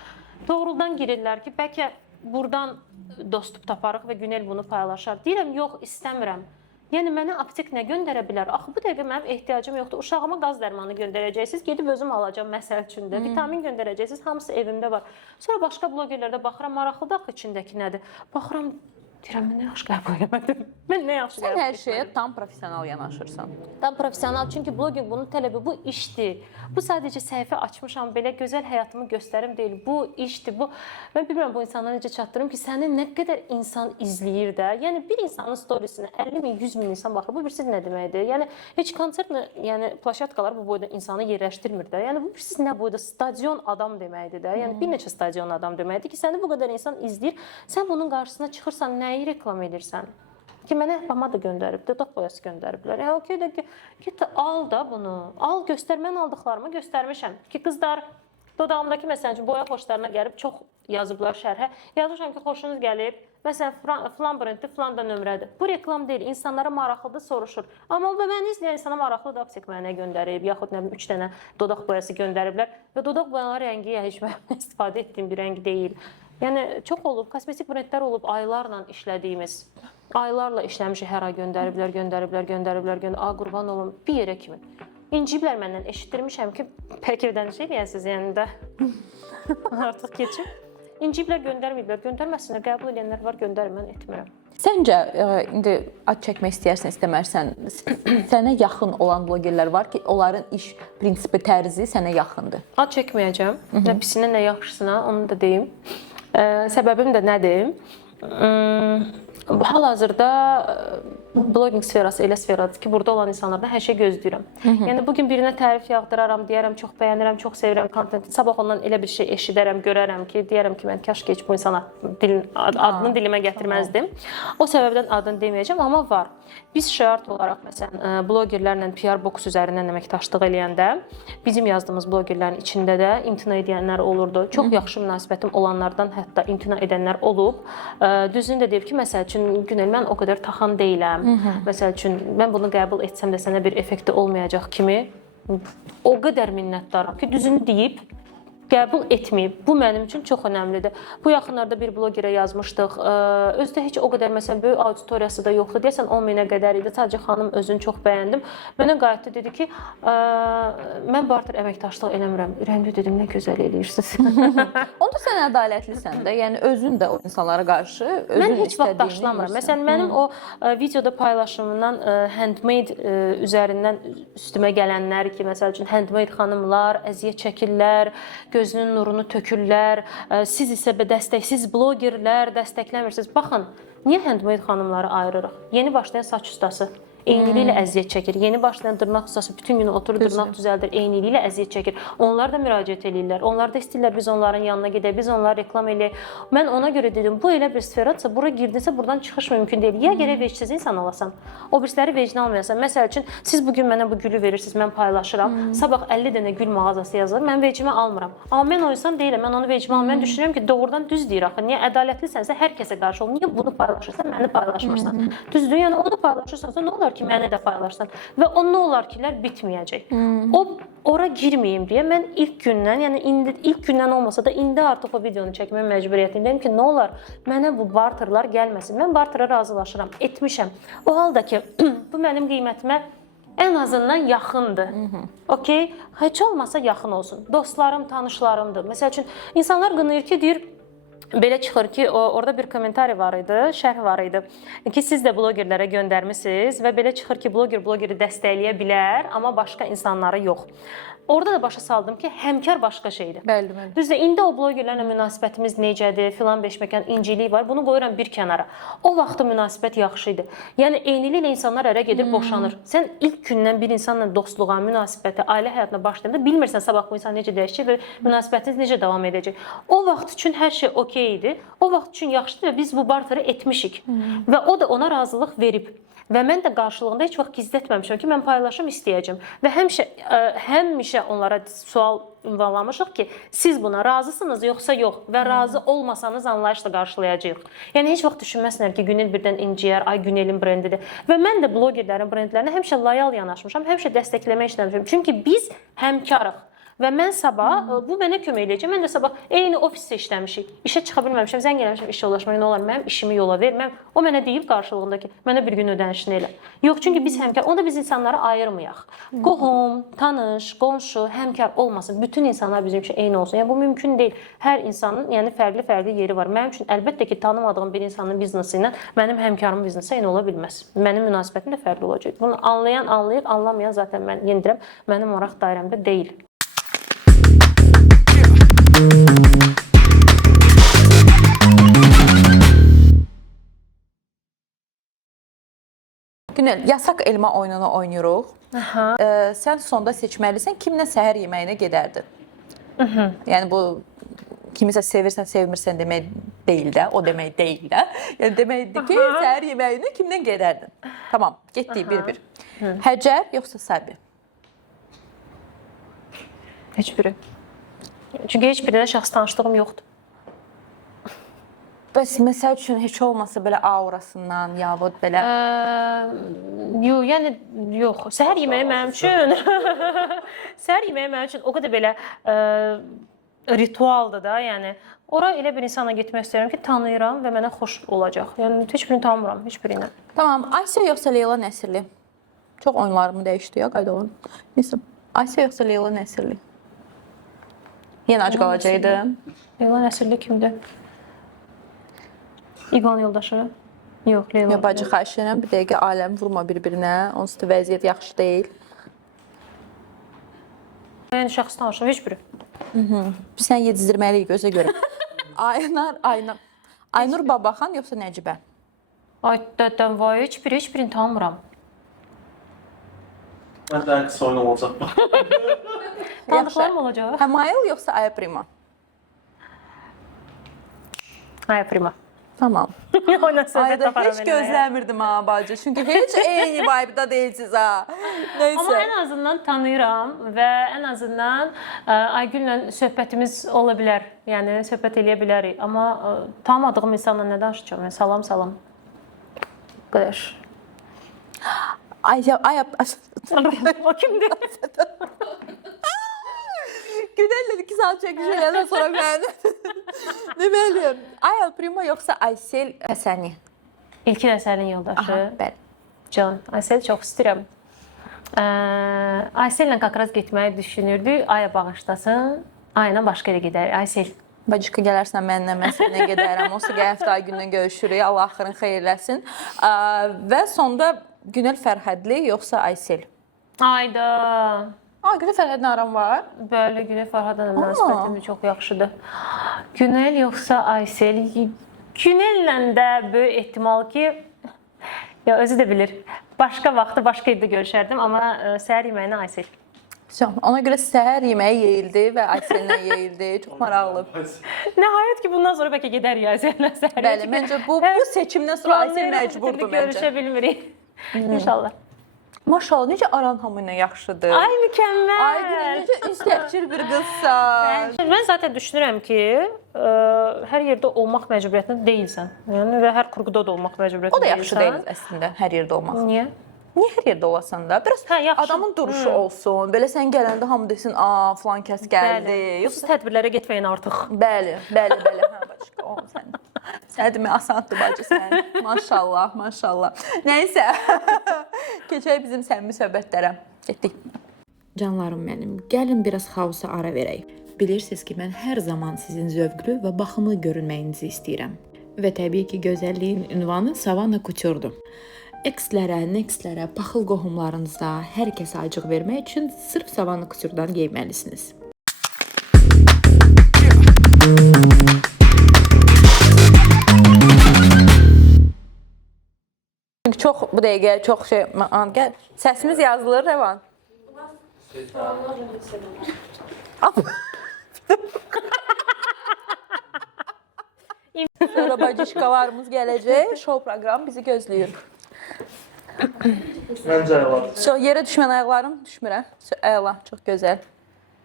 Toğrul'dan girirlər ki, bəlkə buradan dostluq taparıq və Günel bunu paylaşar. Deyirəm, yox, istəmirəm. Yəni mənə aptek nə göndərə bilər? Axı bu dəqiqə mənim ehtiyacım yoxdur. Uşağıma qaz dərmanı göndərəcəksiniz, gedib özüm alacağam məsəl üçün də. Vitamin göndərəcəksiniz, hamısı evimdə var. Sonra başqa blogerlərdə baxıram, maraqlıdır axı içindəki nədir? Baxıram, deyirəm, mən nə yaxşı qəbul etmədim. Mən nə yaxşı qəbul etmədim. Sən hər şeyə tam professional yanaşırsan. Tam professional, çünki bloqinq bunun tələbi, bu işdir. Bu sadəcə səhifə açmışam, belə gözəl həyatımı göstərim deyil. Bu işdir. Bu mən bilmirəm bu insanlara necə çatdırım ki, səni nə qədər insan izləyir də. Yəni bir insanın storiesinə 50 min, 100 min insan baxır. Bu birsiz nə deməkdir? Yəni heç konsert, yəni plaşatkalar bu boyda insanı yerləşdirmir də. Yəni bu birsiz nə boyda stadion adam deməkdir də. Yəni bir neçə stadion adam deməkdir ki, səni bu qədər insan izləyir. Sən bunun qarşısına çıxırsan, nəyi reklam edirsən? Ki mənə pomada göndərib, dodaq boyası göndəriblər. Yəni okey də ki, git al da bunu. Al, göstər. Mən aldıqlarımı göstərmişəm. Ki qızlar dodağımdakı məsələn üçün boya xoşlarına gəlib çox yazıblar şərhə. Yazmışam ki, xoşunuz gəlib. Məsələn, filan brendi, filan da nömrədir. Bu reklam deyil, insanlara maraqlıdır, soruşur. Amma mən izləyən insana maraqlıdır, aptek mənə göndərib, yaxud nə bilim 3 dənə dodaq boyası göndəriblər. Və dodaq boyaları rəngi heç mən istifadə etdiyim bir rəng deyil. Yəni çox olub, kosmetik brendlər olub aylarla işlədiyimiz. Aylarla işləmişik, hər ay göndəriblər. A, qurban olum, bir yerə kimi. İnciblər məndən, eşitdirmişəm ki, bəlkə bir dənə şey deyəsiniz, yəni də artıq keçib. İnciblər göndərməyiblər, göndərməsinlər, qəbul edənlər var, göndərim, mən etmirəm. Səncə, indi ad çəkmək istəyərsən, istəmərsən, sənə yaxın olan blogerlər var ki, onların iş prinsipi, tərzi sənə yaxındır. Ad çəkməyəcəm, nə pisinə, nə yaxşısına, onu da deyim. Səbəbim də nədir? Hal-hazırda bloqinq sferası elə sferadır ki, burada olan insanlardan hər şey gözləyirəm. Yəni bugün birinə tərif yağdıraram, deyərəm, çox bəyənirəm, çox sevirəm kontenti. Sabah ondan elə bir şey eşidərəm, görərəm ki, deyərəm ki, mən kaş ki heç bu insana adını dilimə gətirməzdim. O səbəbdən adını deməyəcəm, amma var. Biz şərt olaraq məsələn blogerlərlə PR boks üzərindən əməkdaşlıq eləyəndə bizim yazdığımız blogerlərin içində də imtina edənlər olurdu. Çox yaxşı münasibətim olanlardan hətta imtina edənlər olub. Düzünü də deyib ki, məsəl üçün Günel, mən o qədər taxan deyiləm. Məsəl üçün mən bunu qəbul etsəm də sənə bir effekti olmayacaq kimi o qədər minnətdaram ki, düzünü deyib qəbul etməyib. Bu mənim üçün çox önəmlidir. Bu yaxınlarda bir blogerə yazmışdıq. Özdə heç o qədər məsələn böyük auditoriyası da yoxdur. Deyəsən 10 minə qədər idi. Sadəcə xanım özünü çox bəyəndim. Mənə qayıtdı dedi ki, mən barter əməkdaşlıq eləmirəm. Ürəyimdə dedim, nə gözəl eləyirsiniz. Onda sən ədalətlisən də. Yəni özün də o insanlara qarşı özün mən heç vaxt daşlamıram. Məsələn, mənim o videoda paylaşımından handmade üzərindən üstümə gələnlər ki, məsəl üçün handmade xanımlar əziyyət çəkirlər, gözünün nurunu tökürlər. Siz isə dəstəksiz blogerlər dəstəkləmirsiniz. Baxın, niyə handmade xanımları ayırırıq? Yeni başlayan saç ustası eynili ilə əziyyət çəkir. Yeni başlayan dırnaq ustası bütün gün oturur, dırnaq düzəldir, eynili ilə əziyyət çəkir. Onlar da müraciət edirlər. Onlar da istəyirlər biz onların yanına gedək, biz onları reklam eləyək. Mən ona görə dedim, bu elə bir sferadsa, bura girdinsə buradan çıxış mümkün deyil. Ya gərək vecsiz insan olasan, o birisləri vecinə almayasan. Məsəl üçün, siz bugün mənə bu gülü verirsiniz, mən paylaşıram. Sabah 50 dənə gül mağazası yazılır, mən vecimə almıram. Amma mən o insan deyiləm, mən onu vecimə almıram. Mən düşünürəm ki, doğrudan düz deyir axı. Niyə ədalətlisənsə hər kəsə qarşı ol. Niyə bunu paylaşırsan, məni paylaşmırsan? Düzdür, yəni onu paylaşırsansa nə olar ki, məni də paylaşsan və o nə olar ki, bitməyəcək. Ora girməyim deyə mən ilk gündən, yəni indi ilk gündən olmasa da indi artıq o videonu çəkmə məcburiyyətindəyim ki, nə olar mənə bu barterlar gəlməsin. Mən bartera razılaşıram, etmişəm. O halda ki, bu mənim qiymətimə ən azından yaxındır. Okay? Heç olmasa yaxın olsun. Dostlarım, tanışlarımdır. Məsəl üçün insanlar qınayır ki, deyir belə çıxır ki, orada bir kommentari var idi, şərh var idi ki, siz də blogerlərə göndərmisiniz və belə çıxır ki, blogeri dəstəkləyə bilər, amma başqa insanları yox. Orada da başa saldım ki, həmkar başqa şeydir. Bəli, bəli. Düzdür, indi o blogerlərlə münasibətimiz necədir, filan beşməkan inciliyi var, bunu qoyuram bir kənara. O vaxtda münasibət yaxşı idi. Yəni, eyniliklə insanlar ərə gedir, boşanır. Sən ilk gündən bir insanla dostluğa, münasibətə, ailə həyatına başlayanda bilmirsən sabah bu insan necə dəyişəcək və münasibətiniz necə davam edəcək. O vaxt üçün hər şey okey idi, o vaxt üçün yaxşıdır və biz bu barteri etmişik və o da ona razılıq verib. Və mən də qarşılığında heç vaxt gizlətməmişəm ki, mən paylaşım istəyəcəm. Və həmişə onlara sual ünvanlamışıq ki, siz buna razısınız yoxsa yox və razı olmasanız anlayışla qarşılayacağıq. Yəni heç vaxt düşünməsinlər ki, Günel birdən inciyər, ay Günelin brendidir. Və mən də blogerlərin brendlərinə həmişə loyal yanaşmışam, həmişə dəstəkləmək işləmişəm. Çünki biz həmkarıq. Və mən sabah, bu mənə kömək eləyəcək. Mən də sabah eyni ofisdə işləmişik. İşə çıxa bilməmişəm, zəng eləmişəm, işə ulaşmaq nə olar? Mənim işimi yola ver. O mənə deyib qarşılığında ki, mənə bir gün ödənişini elə. Yox, çünki biz həmkar, onda biz insanları ayırmayaq. Qohum, tanış, qonşu, həmkar olmasın. Bütün insanlar bizim üçün eyni olsun. Yəni bu mümkün deyil. Hər insanın, yəni fərqli yeri var. Mənim üçün əlbəttə ki, tanımadığım bir insanın biznesi ilə mənim həmkarımın biznesi eyni ola bilməz. Mənim münasibətim də fərqli olacaq. Bunu anlayan anlayır, anlamayan zaten mən yendirəm. Mənim maraq dairəmdə deyil. Günel, yasaq elma oyununu oynayırıq. Sən sonda seçməlisən, kimlə səhər yeməyinə gedərdin? Yəni bu kimisə sevirsən, sevmirsən demək deyil də, o demək deyil də. Yəni deməkdir ki, səhər yeməyinə kimlə gedərdin? Tamam, getdik bir-bir. Həcər yoxsa Səbi? Heç biri. Çünki heç birinə şəxs tanışlığım yoxdur. Bəs məsəl üçün heç olmasa belə aurasından, yahud belə... Yox, yəni yox. Səhər yeməyi mənim üçün səhər yeməyi mənim üçün o qədər belə ritualdır da, yəni ora elə bir insanla getmək istəyirəm ki, tanıyıram və mənə xoş olacaq. Yəni heç birini tanımıram, heç birini. Tamam, Asiya yoxsa Leyla Nəsirli? Çox oyunlarımı dəyişdi ya, qayda olun. Neyse, Asiya yoxsa Leyla Nəsirli? Yenə ac qalacaqdı. Leyla Nəsirli kimdir? İqan yoldaşı? Yox, Leyla. Ya bacı, xahiş edirəm, bir dəqiqə aləmi vurma bir-birinə. Onsuz da vəziyyət yaxşı deyil. Yəni şəxs tanışım, heç biri. Biz səni yedizdirməliyik gözə görə. Aynur Babaxan yoxsa Nəcibə? Ay dədən vay, heç birini tanımıram. Mən də qısa oyun olacaq. Tanıdıqlarım olacaq. Həmayıl yoxsa Aya Prima? Aya Prima. Tamam. Ayda heç gözləmirdim ha bacı. Çünki heç eyni vibe-da deyilsiniz ha. Neysə. Amma ən azından tanıyıram və ən azından Aygüllə söhbətimiz ola bilər. Yəni söhbət eləyə bilərik. Amma tanımadığım insanla nə danışacağam? Yəni salam. Qədər. O kimdir? Günellə 2 saat çəkişələrdən sonra mən deməliyim. Aya Prima yoxsa Aysel Həsəni? İlkin Əsərin yoldaşı. Bəli. Can, Aysel çox istəyirəm. Aysellə Qaqraz getməyi düşünürdük. Aya bağışlasın. Ayla başqa yerə gedərik. Aysel. Bacıqı gələrsən mənlə, mən sənə gedərəm. Onsuz həftə ay gündən görüşürük. Allah axırın xeyirləsin. Və sonda Günel Fərhədli yoxsa Aysel? Ayda. Gülə Fərhədlə aram var. Bəli, Günel Fərhadla münasibətimiz çox yaxşıdır. Günel yoxsa Aysel? Günellə də böyük ehtimal ki, ya özü də bilir. Başqa vaxtda başqa yerdə görüşərdim, amma səhər yeməyinə Aysel. Ona görə səhər yeməyi yeyildi və Aysellə yeyildi. Çox maraqlı. Nəhayət ki, bundan sonra bəlkə gedər ya Aysellə səhər. Bəli, məncə bu seçimdən sonra Aysel məcburdur məncə. Görüşə bilmirik. İnşallah. Maşallah, necə aran hamı ilə yaxşıdır. Ay, mükəmməl. Ay, necə istəkçil bir qızsan. Mən zaten düşünürəm ki, hər yerdə olmaq məcburiyyətində deyilsən. Yəni və hər kurğuda da olmaq məcburiyyətində O da deyilsən. yaxşı deyil əslində hər yerdə olmaq. Niyə? Niyə hər yerdə olasan da? Biraz yaxşı. adamın duruşu olsun. Belə sən gələndə hamı desin, "Falan kəs gəldi." Yoxsa tədbirlərə getməyin artıq. Bəli. Hə, başqa o sən. Sən demə asandır bacı sən. Maşallah, maşallah. Nəysə. Keçək bizim səmimi söhbətlərə. Getdik. Canlarım mənim, gəlin biraz xaosa ara verək. Bilirsiniz ki, mən hər zaman sizin zövqlü və baxımlı görünməyinizi istəyirəm. Və təbii ki, gözəlliyin ünvanı Savannah Couture'dur. Ekslərə, nextlərə, paxıl qohumlarınıza, hər kəsə acıq vermək üçün sırf Savannah Couture'dan geyməlisiniz. Çünki çox bu dəqiqə çox şey gəl. Səsimiz yazılır Rəvan. Sonra bacışkalarımız gələcək. Show proqramı bizi gözləyir. Məncə var. Yerə düşmən ayaqlarım düşmürəm. Əla, çox gözəl.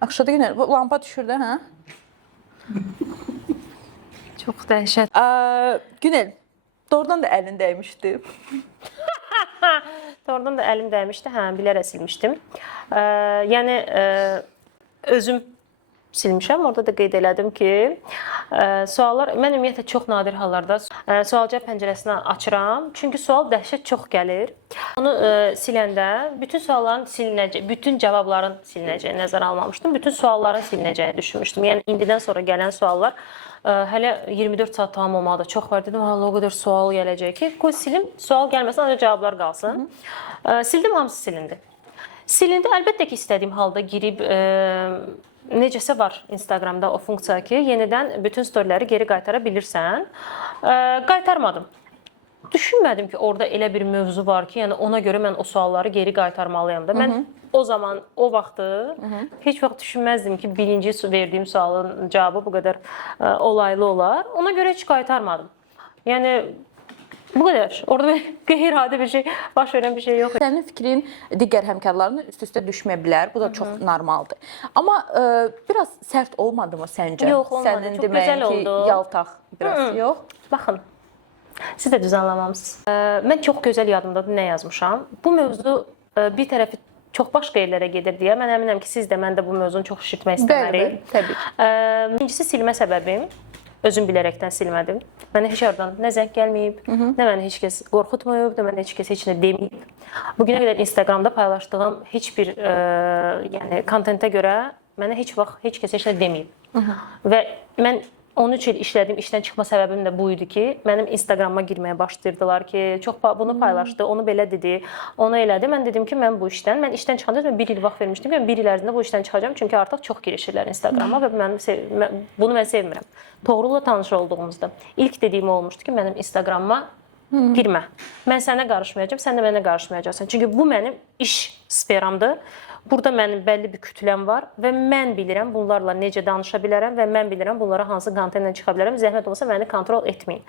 Aşağıda günə bu lampa düşür də, hə? Çox dəhşət. Günel, doğrudan da əlin dəymişdi. Doğrudan da əlim dəymişdi. Hə, bilərək silmişdim. Yəni özüm silmişəm. Orada da qeyd elədim ki, suallar mən ümumiyyətlə çox nadir hallarda sual-cavab pəncərəsini açıram. Çünki sual dəhşət çox gəlir. Onu siləndə bütün sualların silinəcəyi, bütün cavabların silinəcəyi nəzərə almamışdım. Bütün sualların silinəcəyi düşünmüşdüm. Yəni indidən sonra gələn suallar hələ 24 saat tamam olmağı da çox var. Dedim, o qədər sual gələcək ki, qoy silim, sual gəlməsin, ancaq cavablar qalsın. Sildim, hamısı silindi. Silindi, əlbəttə ki, istədiyim halda girib necəsə var Instagramda o funksiya ki, yenidən bütün storyləri geri qaytara bilirsən. Qaytarmadım. Düşünmədim ki, orada elə bir mövzu var ki, yəni ona görə mən o sualları geri qaytarmalıyam da. Mən o zaman, o vaxtı heç vaxt düşünməzdim ki, birinci verdiyim sualın cavabı bu qədər olaylı olar. Ona görə heç qaytarmadım. Yəni bu qədər. Orada qeyri-adi bir şey, baş verən bir şey yox. Sənin fikrin digər həmkarlarına üst-üstə düşməyə bilər. Bu da çox normaldır. Amma biraz sərt olmadı mı səncə? Yox, olmadı. Sənin çox gözəl oldu. Ki, yaltaq biraz. Yox. Baxın. Siz də düz anlamamısınız. Mən çox gözəl yadımdadır nə yazmışam. Bu mövzu bir tərəfi çox başqa yerlərə gedir deyə mən əminəm ki, siz də mən də bu mövzunu çox eşitmək istəmərik. Bəli, təbii ki. Birincisi silmə səbəbim özüm bilərəkdən silmədim. Mənə heç yerdən nə zəng gəlməyib, nə məni heç kəs qorxutmayıb, nə mənə heç kəs heç nə deməyib. Bugünə qədər Instagramda paylaşdığım heç bir yəni kontentə görə mənə heç vaxt heç kəs heç nə deməyib. Və mən 13 il işlədim, işdən çıxma səbəbim də bu idi ki, mənim Instagrama girməyə başlayırdılar ki, çox bunu paylaşdı, onu belə dedi, onu elədi. Mən dedim ki, mən işdən çıxanda bir il vaxt vermişdim ki, mən bir il ərzində bu işdən çıxacağam, çünki artıq çox girişirlər Instagrama və bunu mən sevmirəm. Toğrul'la tanış olduğumuzda ilk dediyim olmuşdu ki, mənim Instagrama girmə. Mən sənə qarışmayacağam, sən də mənə qarışmayacaqsan. Çünki bu mənim iş sferamdır. Burada mənim bəlli bir kütləm var və mən bilirəm bunlarla necə danışa bilərəm və mən bilirəm bunlara hansı kontentlə çıxa bilərəm. Zəhmət olmasa məni kontrol etməyin.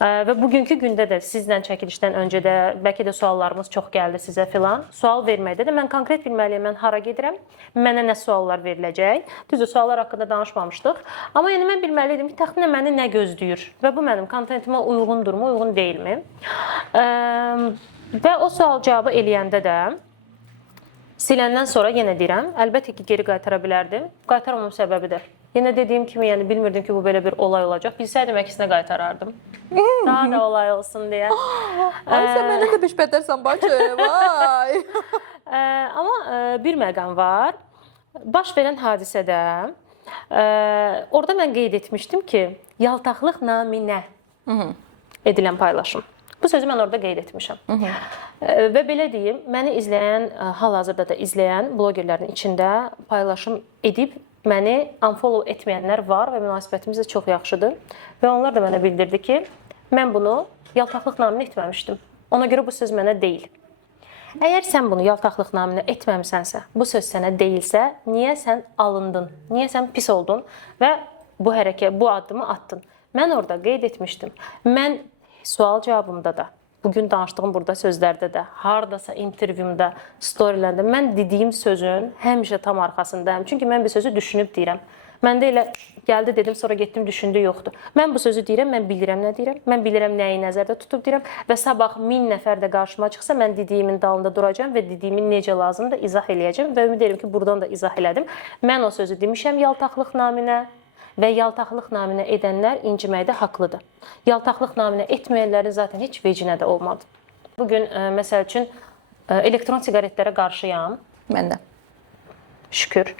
Və bugünkü gündə də sizlə çəkilişdən öncə də bəlkə də suallarımız çox gəldi sizə filan. Sual verməkdə də mən konkret bilməliyəm, mən hara gedirəm, mənə nə suallar veriləcək. Düzdür, suallar haqqında danışmamışdıq. Amma yəni mən bilməliydim ki, təxminən məni nə gözləyir və bu mənim kontentimə uyğundurmu, uyğun deyilmi? Və o sual cavabı eləyəndə də siləndən sonra yenə deyirəm, əlbəttə ki, geri qaytara bilərdim. Qaytarmamam səbəbidir. Yenə dediyim kimi, yəni bilmirdim ki, bu belə bir olay olacaq. Bilsəydim, əksinə qaytarardım. Daha da olay olsun deyə. Ay, sən mənə də bişbətərsən, bacı, vay. Amma bir məqam var. Baş verən hadisədə orada mən qeyd etmişdim ki, yaltaqlıq naminə edilən paylaşım. Bu sözü mən orada qeyd etmişəm. Və belə deyim, məni izləyən, hal-hazırda da izləyən blogerlərin içində paylaşım edib məni unfollow etməyənlər var və münasibətimiz də çox yaxşıdır. Və onlar da mənə bildirdi ki, mən bunu yaltaqlıq naminə etməmişdim. Ona görə bu söz mənə deyil. Əgər sən bunu yaltaqlıq naminə etməmisənsə, bu söz sənə deyilsə, niyə sən alındın? Niyə sən pis oldun və bu hərəkət, bu addımı atdın? Mən orada qeyd etmişdim. Mən sual cavabımda da, bugün danışdığım burada sözlərdə də, hardasa intervyumda, storylərdə mən dediyim sözün həmişə tam arxasındayım. Çünki mən bir sözü düşünüb deyirəm. Məndə elə gəldi dedim, sonra getdim düşündü yoxdur. Mən bu sözü deyirəm, mən bilirəm nə deyirəm. Mən bilirəm nəyi nəzərdə tutub deyirəm və sabah 1000 nəfər də qarşıma çıxsa mən dediyimin dalında duracağam və dediyimin necə lazımdır izah eləyəcəm və ümid edirəm ki, buradan da izah elədim. Mən o sözü demişəm yaltaqlıq naminə. Və yaltaqlıq naminə edənlər inciməkdə haqlıdır. Yaltaqlıq naminə etməyənlərin zaten heç vecinə də olmadı. Bugün məsəl üçün elektron siqaretlərə qarşıyam. Mən də. Şükür.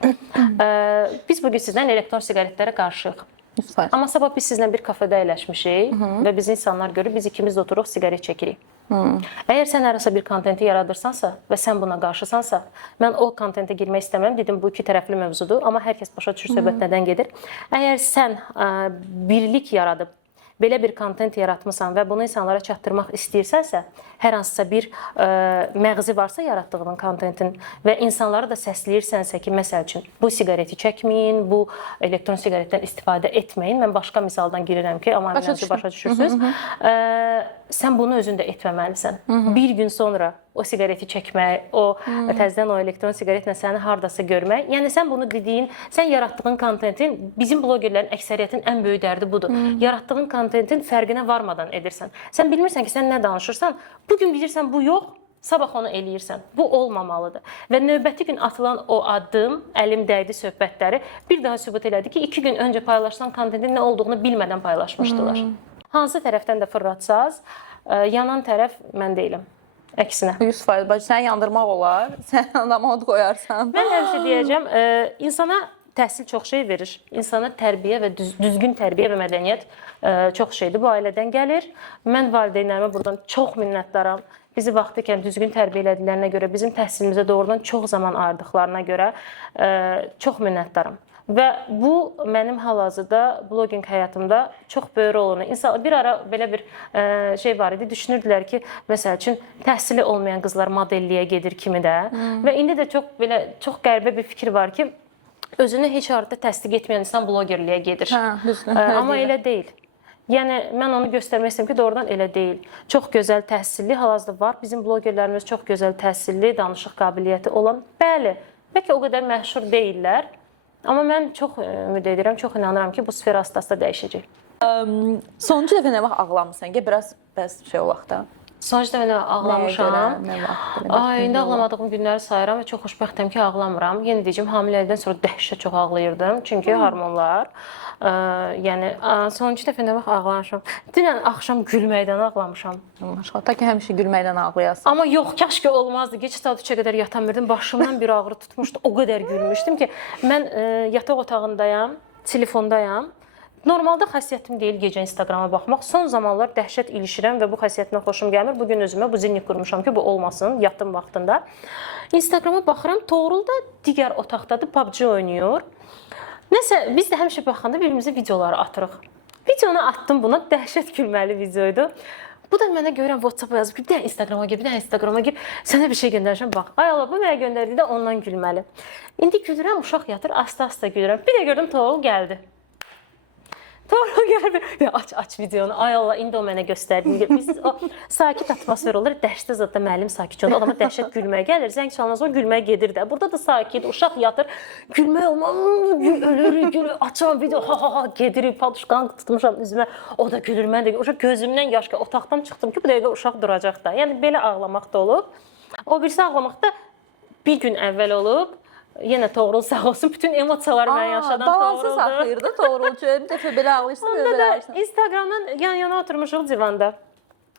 Biz bugün sizdən elektron siqaretlərə qarşıyıq. Lütfən. Amma sabah biz sizlə bir kafedə əyləşmişik və biz insanlar görür, biz ikimiz də oturuq, siqaret çəkirik. Əgər sən harasa bir kontenti yaradırsansa və sən buna qarşısansa, mən o kontentə girmək istəmirəm. Dedim, bu iki tərəfli mövzudur, amma hər kəs başa düşür söhbət nədən gedir. Əgər sən birlik yaradıb, belə bir kontent yaratmısan və bunu insanlara çatdırmaq istəyirsənsə, hər hansısa bir məğzi varsa yaratdığın kontentin və insanları da səsləyirsənsə ki, məsəl üçün bu siqareti çəkməyin, bu elektron siqaretdən istifadə etməyin. Mən başqa misaldan girirəm ki, amma əminəm ki, başa düşürsünüz. Sən bunu özün də etməməlisən. Bir gün sonra o siqareti çəkmək, o təzədən o elektron siqaretlə səni hardasa görmək. Yəni sən bunu dediyin, sən yaratdığın kontentin, bizim blogerlərin əksəriyyətin ən böyük dərdi budur. Yaratdığın kontentin fərqinə varmadan edirsən. Sən bilmirsən ki, sən nə danışırsan. Bu gün bilirsən bu yox, sabah onu eləyirsən. Bu olmamalıdır. Və növbəti gün atılan o addım, əlim dəydi söhbətləri bir daha sübut elədi ki, 2 gün öncə paylaşılan kontentin nə olduğunu bilmədən paylaşmışdılar. Hansı tərəfdən də fırlatsaz, yanan tərəf mən deyiləm. Əksinə. 100% bacı, səni yandırmaq olar. Sən adama od qoyarsan. Mən həmişə deyəcəm, insana təhsil çox şey verir. İnsana tərbiyə və düzgün tərbiyə və mədəniyyət çox şeydir. Bu ailədən gəlir. Mən valideynlərimə buradan çox minnətdaram. Bizi vaxtıkən düzgün tərbiyə elədiklərinə görə, bizim təhsilimizə doğrudan çox zaman ayırdıqlarına görə çox minnətdaram. Və bu mənim hal-hazırda bloqinq həyatımda çox böyük rol oynadı. Bir ara belə bir şey var idi. Düşünürdülər ki, məsəl üçün təhsili olmayan qızlar modelliyə gedir kimi də. Və indi də çox qəribə bir fikir var ki, özünü heç harda təsdiq etməyən insan blogerliyə gedir. Amma elə deyil. Yəni mən onu göstərmək istəyirəm ki, doğrudan elə deyil. Çox gözəl təhsilli hal-hazırda var. Bizim blogerlərimiz çox gözəl təhsilli, danışıq qabiliyyəti olan. Bəli, bəlkə o qədər məşhur deyillər. Amma mən çox ümid edirəm, çox inanıram ki, bu sfera asta-asta dəyişəcək. Sonuncu dəfə nə vaxt ağlamısan? Bəs şey olaq da. Sonuncu dəfə nə vaxt ağlamışam? Nə vaxt? İndi ağlamadığım günləri sayıram və çox xoşbəxtəm ki, ağlamıram. Yenə deyəcəm, hamiləlikdən sonra dəhşət çox ağlayırdım. Çünki hormonlar. Yəni sonuncu dəfə nə vaxt ağlamışam? Dünən axşam gülməkdən ağlamışam. Maşallah, ta ki həmişə gülməkdən ağlayasan. Amma yox, kaş ki olmazdı. Gecə saat 3-ə qədər yatamırdım. Başımdan bir ağrı tutmuşdu. O qədər gülmüşdüm ki, mən yataq otağındayam, telefondayam. Normalda xasiyyətim deyil gecə Instagrama baxmaq. Son zamanlar dəhşət ilişirəm və bu xasiyyətimdən xoşum gəlmir. Bugün özümə bu zinnik qurmuşam ki, bu olmasın yatım vaxtında. Instagrama baxıram, Toğrul da digər otaqdadır, PUBG oynayır. Nəsə, biz də həmişə baxanda birimizə videoları atırıq. Videonu attım buna, dəhşət gülməli videoydu. Bu da mənə görən WhatsApp-a yazıb ki, bir dənə Instagrama gir, bir dənə Instagrama gir, sənə bir şey göndərəcəm, bax. Ay Allah, bu mənə göndərdiyi də ondan gülməli. İndi gülürəm, uşaq yatır, asta-asta gülürəm. Bir də gördüm, Toğrul gəldi. Toğrul gəldi. Aç videonu. Ay Allah, indi o mənə göstərdi. Biz o sakit atmosfer olur. Dəhşətli zətdə müəllim sakit olur. Adama dəhşət gülmək gəlir. Zəng çalınaz o gülmək gedir də. Burada da sakit, uşaq yatır. Gülmək olmaz. Gülür. Açam video. Ha gedir. Paduşkanı tutmuşam üzümə. O da gülür. Mən də uşaq gözümdən yaş gəlir. Otaqdan çıxdım ki, bu dəqiqə uşaq duracaq da. Yəni belə ağlamaq da olub. O birisi ağlamaq da bir gün əvvəl olub. Yenə Toğrul sağ olsun, bütün emosiyaları mən yaşadan Toğruldur. Balansız saxlayırdı Toğrul. Bir dəfə belə ağlayırsan, belə ağlayırsan. Instagramdan yan-yana oturmuşuq divanda.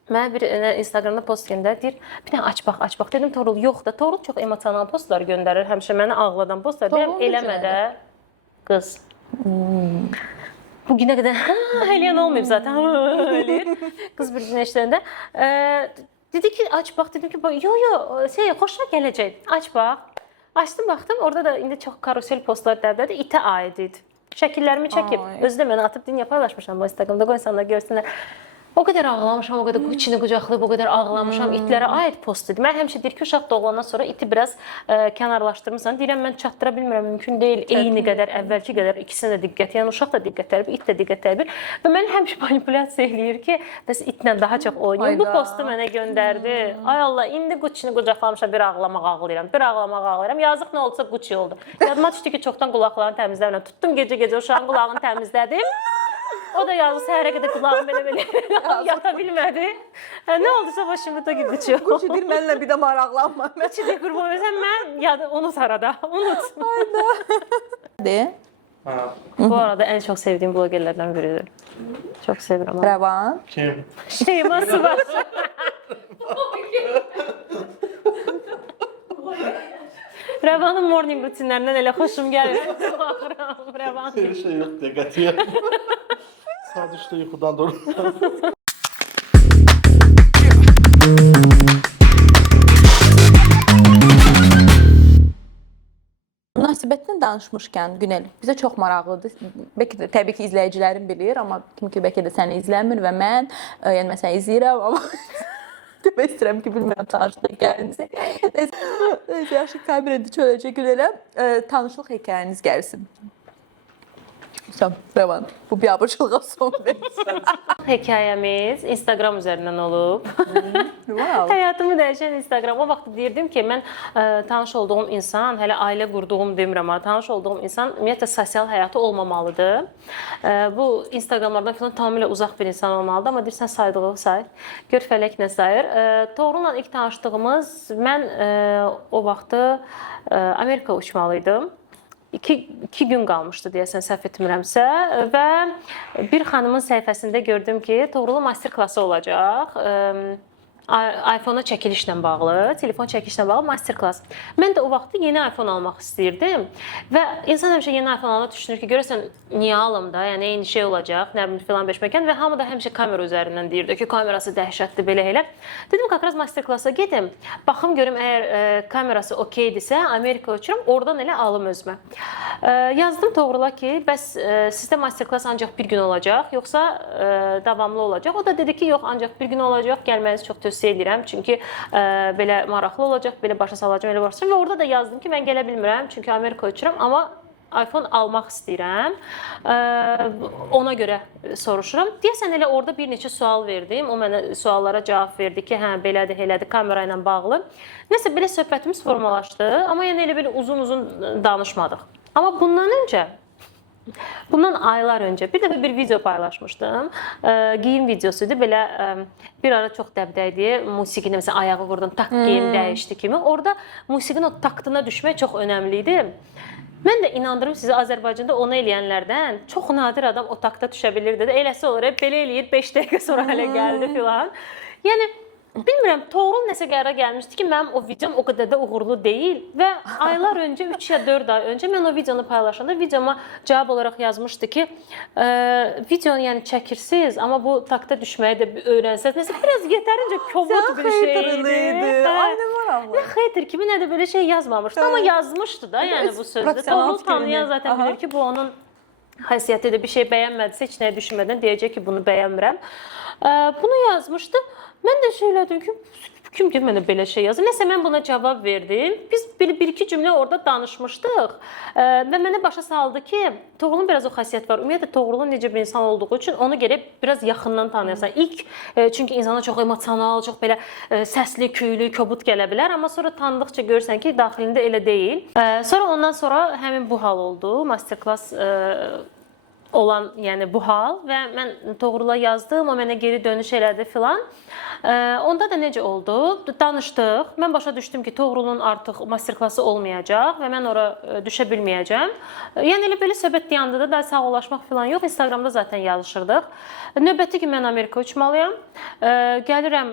Mənə bir Instagramda post göndərdi, deyir, bir dənə aç bax. Dedim, Toğrul, yox da. Toğrul çox emosional postlar göndərir, həmişə mənə ağladan postlar. Deyirəm, eləmə də qız. bu günə qədər eləyən olmayıb zaten. Eləyir. Qız bir gün eşidəndə dedi ki, aç bax, dedim ki, xoşuna gələcək. Aç bax. Açdım, baxdım, orada da indi çox karusel postlar dəbdədir, itə aid idi. Şəkillərimi çəkib, özü də mənə atıb dünya paylaşmışam bu Instagramda, qoy insanlar görsünlər. O qədər ağlamışam, o qədər içini qucaqlayıb, o qədər ağlamışam. İtlərə aid post idi. Mən həmişə deyir ki, uşaq doğulandan sonra iti biraz kənarlaşdırmısan. Deyirəm, mən çatdıra bilmirəm, mümkün deyil. Eyni qədər, əvvəlki qədər ikisinə də diqqət. Yəni uşaq da diqqət tərbir, it də diqqət tərbir. Və məni həmişə manipulyasiya eləyir ki, bəs itlə daha çox oynayım. Bu postu mənə göndərdi. Ay Allah, indi Gucci-ni qucaqlamışam, bir ağlamaq ağlayıram. Bir ağlamaq ağlayıram. Yazıq nə olsa Gucci oldu. Yadıma düşdü ki, çoxdan qulaqlarını təmizləmirəm. Tutdum gecə-gecə uşağın qulağını təmizlədim. O da yazdı, səhərə qədər qulağım belə yata bilmədi. Nə oldusa başımda gitti çox. Gucci deyir, mənimlə bir də maraqlanma. Gucci deyir, qurban versən, mən unut arada, unut. De. Bu arada ən çox sevdiyim blogerlərdən biridir. Çox sevirəm. Rəvan. Kim? Şeyma Sıvaş. Rəvanın morning rutinlərindən elə xoşum gəlir. Rəvan. Bir şey yok dikkatiye. Sadece işte yuxudan durur. Münasibətdən danışmışkən Günel, bizə çox maraqlıdır. Bəlkə də təbii ki, izləyicilərim bilir, amma kim ki bəlkə də səni izləmir və mən, yəni mən səni izləyirəm, amma demək istəyirəm ki, bilmirəm tanışlıq hekayənizi. Yaxşı, kamerada çöləcə Günel'ə tanışlıq hekayəniz gəlsin. Rəvan, bu biabırçılığa son versin. Hekayəmiz Instagram üzərindən olub. Wow. Həyatımı dəyişən Instagram. O vaxt deyirdim ki, mən tanış olduğum insan, hələ ailə qurduğum demirəm, amma tanış olduğum insan ümumiyyətlə sosial həyatı olmamalıdır. Bu Instagramlardan falan tamamilə uzaq bir insan olmalıdır, amma deyirsən saydığı say, gör fələk nə sayır. Toğrul'la ilk tanışdığımız, mən o vaxtı Amerika uçmalıydım. İki gün qalmışdı deyəsən, səhv etmirəmsə və bir xanımın səhifəsində gördüm ki, Toğrul'un master klası olacaq. iPhone-a çəkilişlə bağlı, telefon çəkilişlə bağlı master klass. Mən də o vaxtı yeni iPhone almaq istəyirdim və insan həmişə yeni iPhone alanda düşünür ki, görəsən niyə alım da, yəni eyni şey olacaq, nə bilim filan beşməkən və hamı da həmişə kamera üzərindən deyirdi ki, kamerası dəhşətli belə elə. Dedim kakraz master klassa gedim, baxım görüm əgər kamerası okeydirsə, Amerika uçurum, oradan elə alım özümə. Yazdım Toğrula ki, bəs sizdə master klass ancaq bir gün olacaq, yoxsa davamlı olacaq? O da dedi ki, yox, ancaq bir gün olacaq, gəlməniz çox tövsiyə edirəm, çünki belə maraqlı olacaq, belə başa salacağım, elə başlayacağım və orada da yazdım ki, mən gələ bilmirəm, çünki Amerika uçuram, amma iPhone almaq istəyirəm, ona görə soruşuram. Deyəsən elə orada bir neçə sual verdim, o mənə suallara cavab verdi ki, hə, belədir, elədir, kamera ilə bağlı. Nəsə, belə söhbətimiz formalaşdı, amma yəni elə belə uzun-uzun danışmadıq. Amma bundan aylar öncə bir dəfə bir video paylaşmışdım. Geyim videosuydu. Belə bir ara çox dəbdə idi. Musiqini məsələn ayağı vurdum, tak geyim dəyişdi kimi. Orada musiqinin o taktına düşmək çox önəmli idi. Mən də inandırım sizi, Azərbaycanda onu eləyənlərdən çox nadir adam o takta düşə bilir dedi. Eləsi olur, belə eləyir, 5 dəqiqə sonra hələ gəldi filan. Yəni bilmirəm, Toğrul nəsə qərara gəlmişdi ki, mənim o videom o qədər də uğurlu deyil və aylar öncə, 3 ya 4 ay öncə mən o videonu paylaşanda videoma cavab olaraq yazmışdı ki, videonu yəni çəkirsiniz, amma bu takta düşməyi də öyrənsəz. Nəsə biraz yetərincə kobud bir şeydi. Ay, nə maraqlı. Nə xeytir kimi, nə də belə şey yazmamışdı, amma yazmışdı da yəni bu sözdə. Toğrul tanıyan zaten bilir ki, bu onun xəsiyyətidir. Bir şey bəyənmədisə, heç nəyə düşünmədən deyəcək ki, bunu bəyənmirəm. Bunu yazmışdı. Mən də şey elədim ki, kim ki mənə belə şey yazır? Nəsə mən buna cavab verdim. Biz bir-iki cümlə orada danışmışdıq və mənə başa saldı ki, Toğrulun biraz o xasiyyət var. Ümumiyyətlə Toğrulun necə bir insan olduğu üçün onu gərək biraz yaxından tanıyasan. İlk çünki insana çox emosional, çox belə səsli, küylü, kobud gələ bilər, amma sonra tanıdıqca görürsən ki, daxilində elə deyil. Sonra ondan sonra həmin bu hal oldu. Master class olan, yəni bu hal və mən Toğrula yazdım, o mənə geri dönüş elədi filan. Onda da necə oldu? Danışdıq. Mən başa düşdüm ki, Toğrulun artıq master klası olmayacaq və mən ora düşə bilməyəcəm. Yəni elə belə söhbət deyəndə də sağollaşmaq filan yox. Instagramda zaten yazışırdıq. Növbəti gün mən Amerika uçmalıyam. Gəlirəm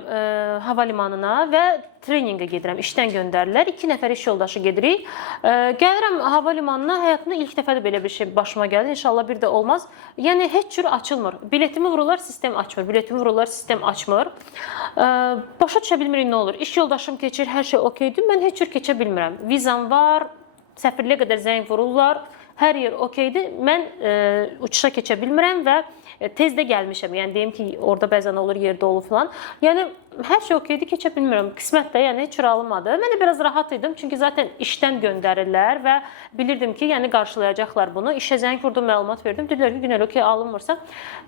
hava limanına və treninqə gedirəm, işdən göndərirlər. 2 nəfər iş yoldaşı gedirik. Gəlirəm hava limanına, həyatımda ilk dəfə də belə bir şey başıma gəldi. İnşallah bir də olmaz. Yəni heç cür açılmır. Biletimi vururlar, sistem açmır. Biletimi vururlar, sistem açmır. Başa düşə bilmirik nə olur. İş yoldaşım keçir, hər şey okeydir. Mən heç cür keçə bilmirəm. Vizam var, səfirliyə qədər zəng vururlar. Hər yer okeydir. Mən uçuşa keçə bilmirəm və tez də gəlmişəm. Yəni deyim ki, orada bəzən olur, yerdə olur filan. Yəni hər şey okeydir, keçə bilmirəm. Qismət də yəni heç cür alınmadı. Mən də biraz rahat idim. Çünki zaten işdən göndərirlər və bilirdim ki, yəni qarşılayacaqlar bunu. İşə zəng vurdum, məlumat verdim. Dedilər ki, Günel okey alınmırsa.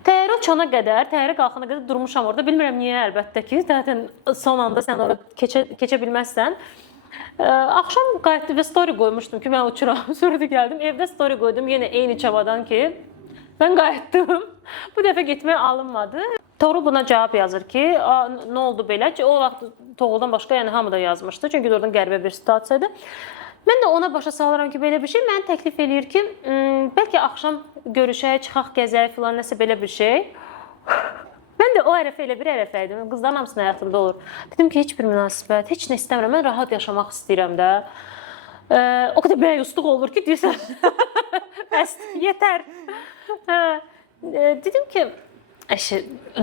Təyyarə uçana qədər, təyyarə qalxana qədər durmuşam orada. Bilmirəm niyə, əlbəttə ki, zaten son anda sən orada keçə bilməzsən. Axşam qayıtdı və story qoymuşdum ki, mən uçuram. Sonra da gəldim, evdə story qoydum. Yenə eyni çavadan ki, mən qayıtdım. Bu dəfə getməyə alınmadı. Toğrul buna cavab yazır ki, nə oldu belə ki, o vaxt Toğruldan başqa yəni hamı da yazmışdı. Çünki oradan qəribə bir situasiyadır. Mən də ona başa salıram ki, belə bir şey mənə təklif eləyir ki, bəlkə axşam görüşək, çıxaq, gəzək filan nəsə belə bir şey. Mən də o ərəfə elə bir ərəfə idim. Qızların hamısının həyatında olur. Dedim ki, heç bir münasibət, heç nə istəmirəm. Mən rahat yaşamaq istəyirəm də. O qədər məyusluq olur ki, deyirsən, bəs, yetər. Dedim ki,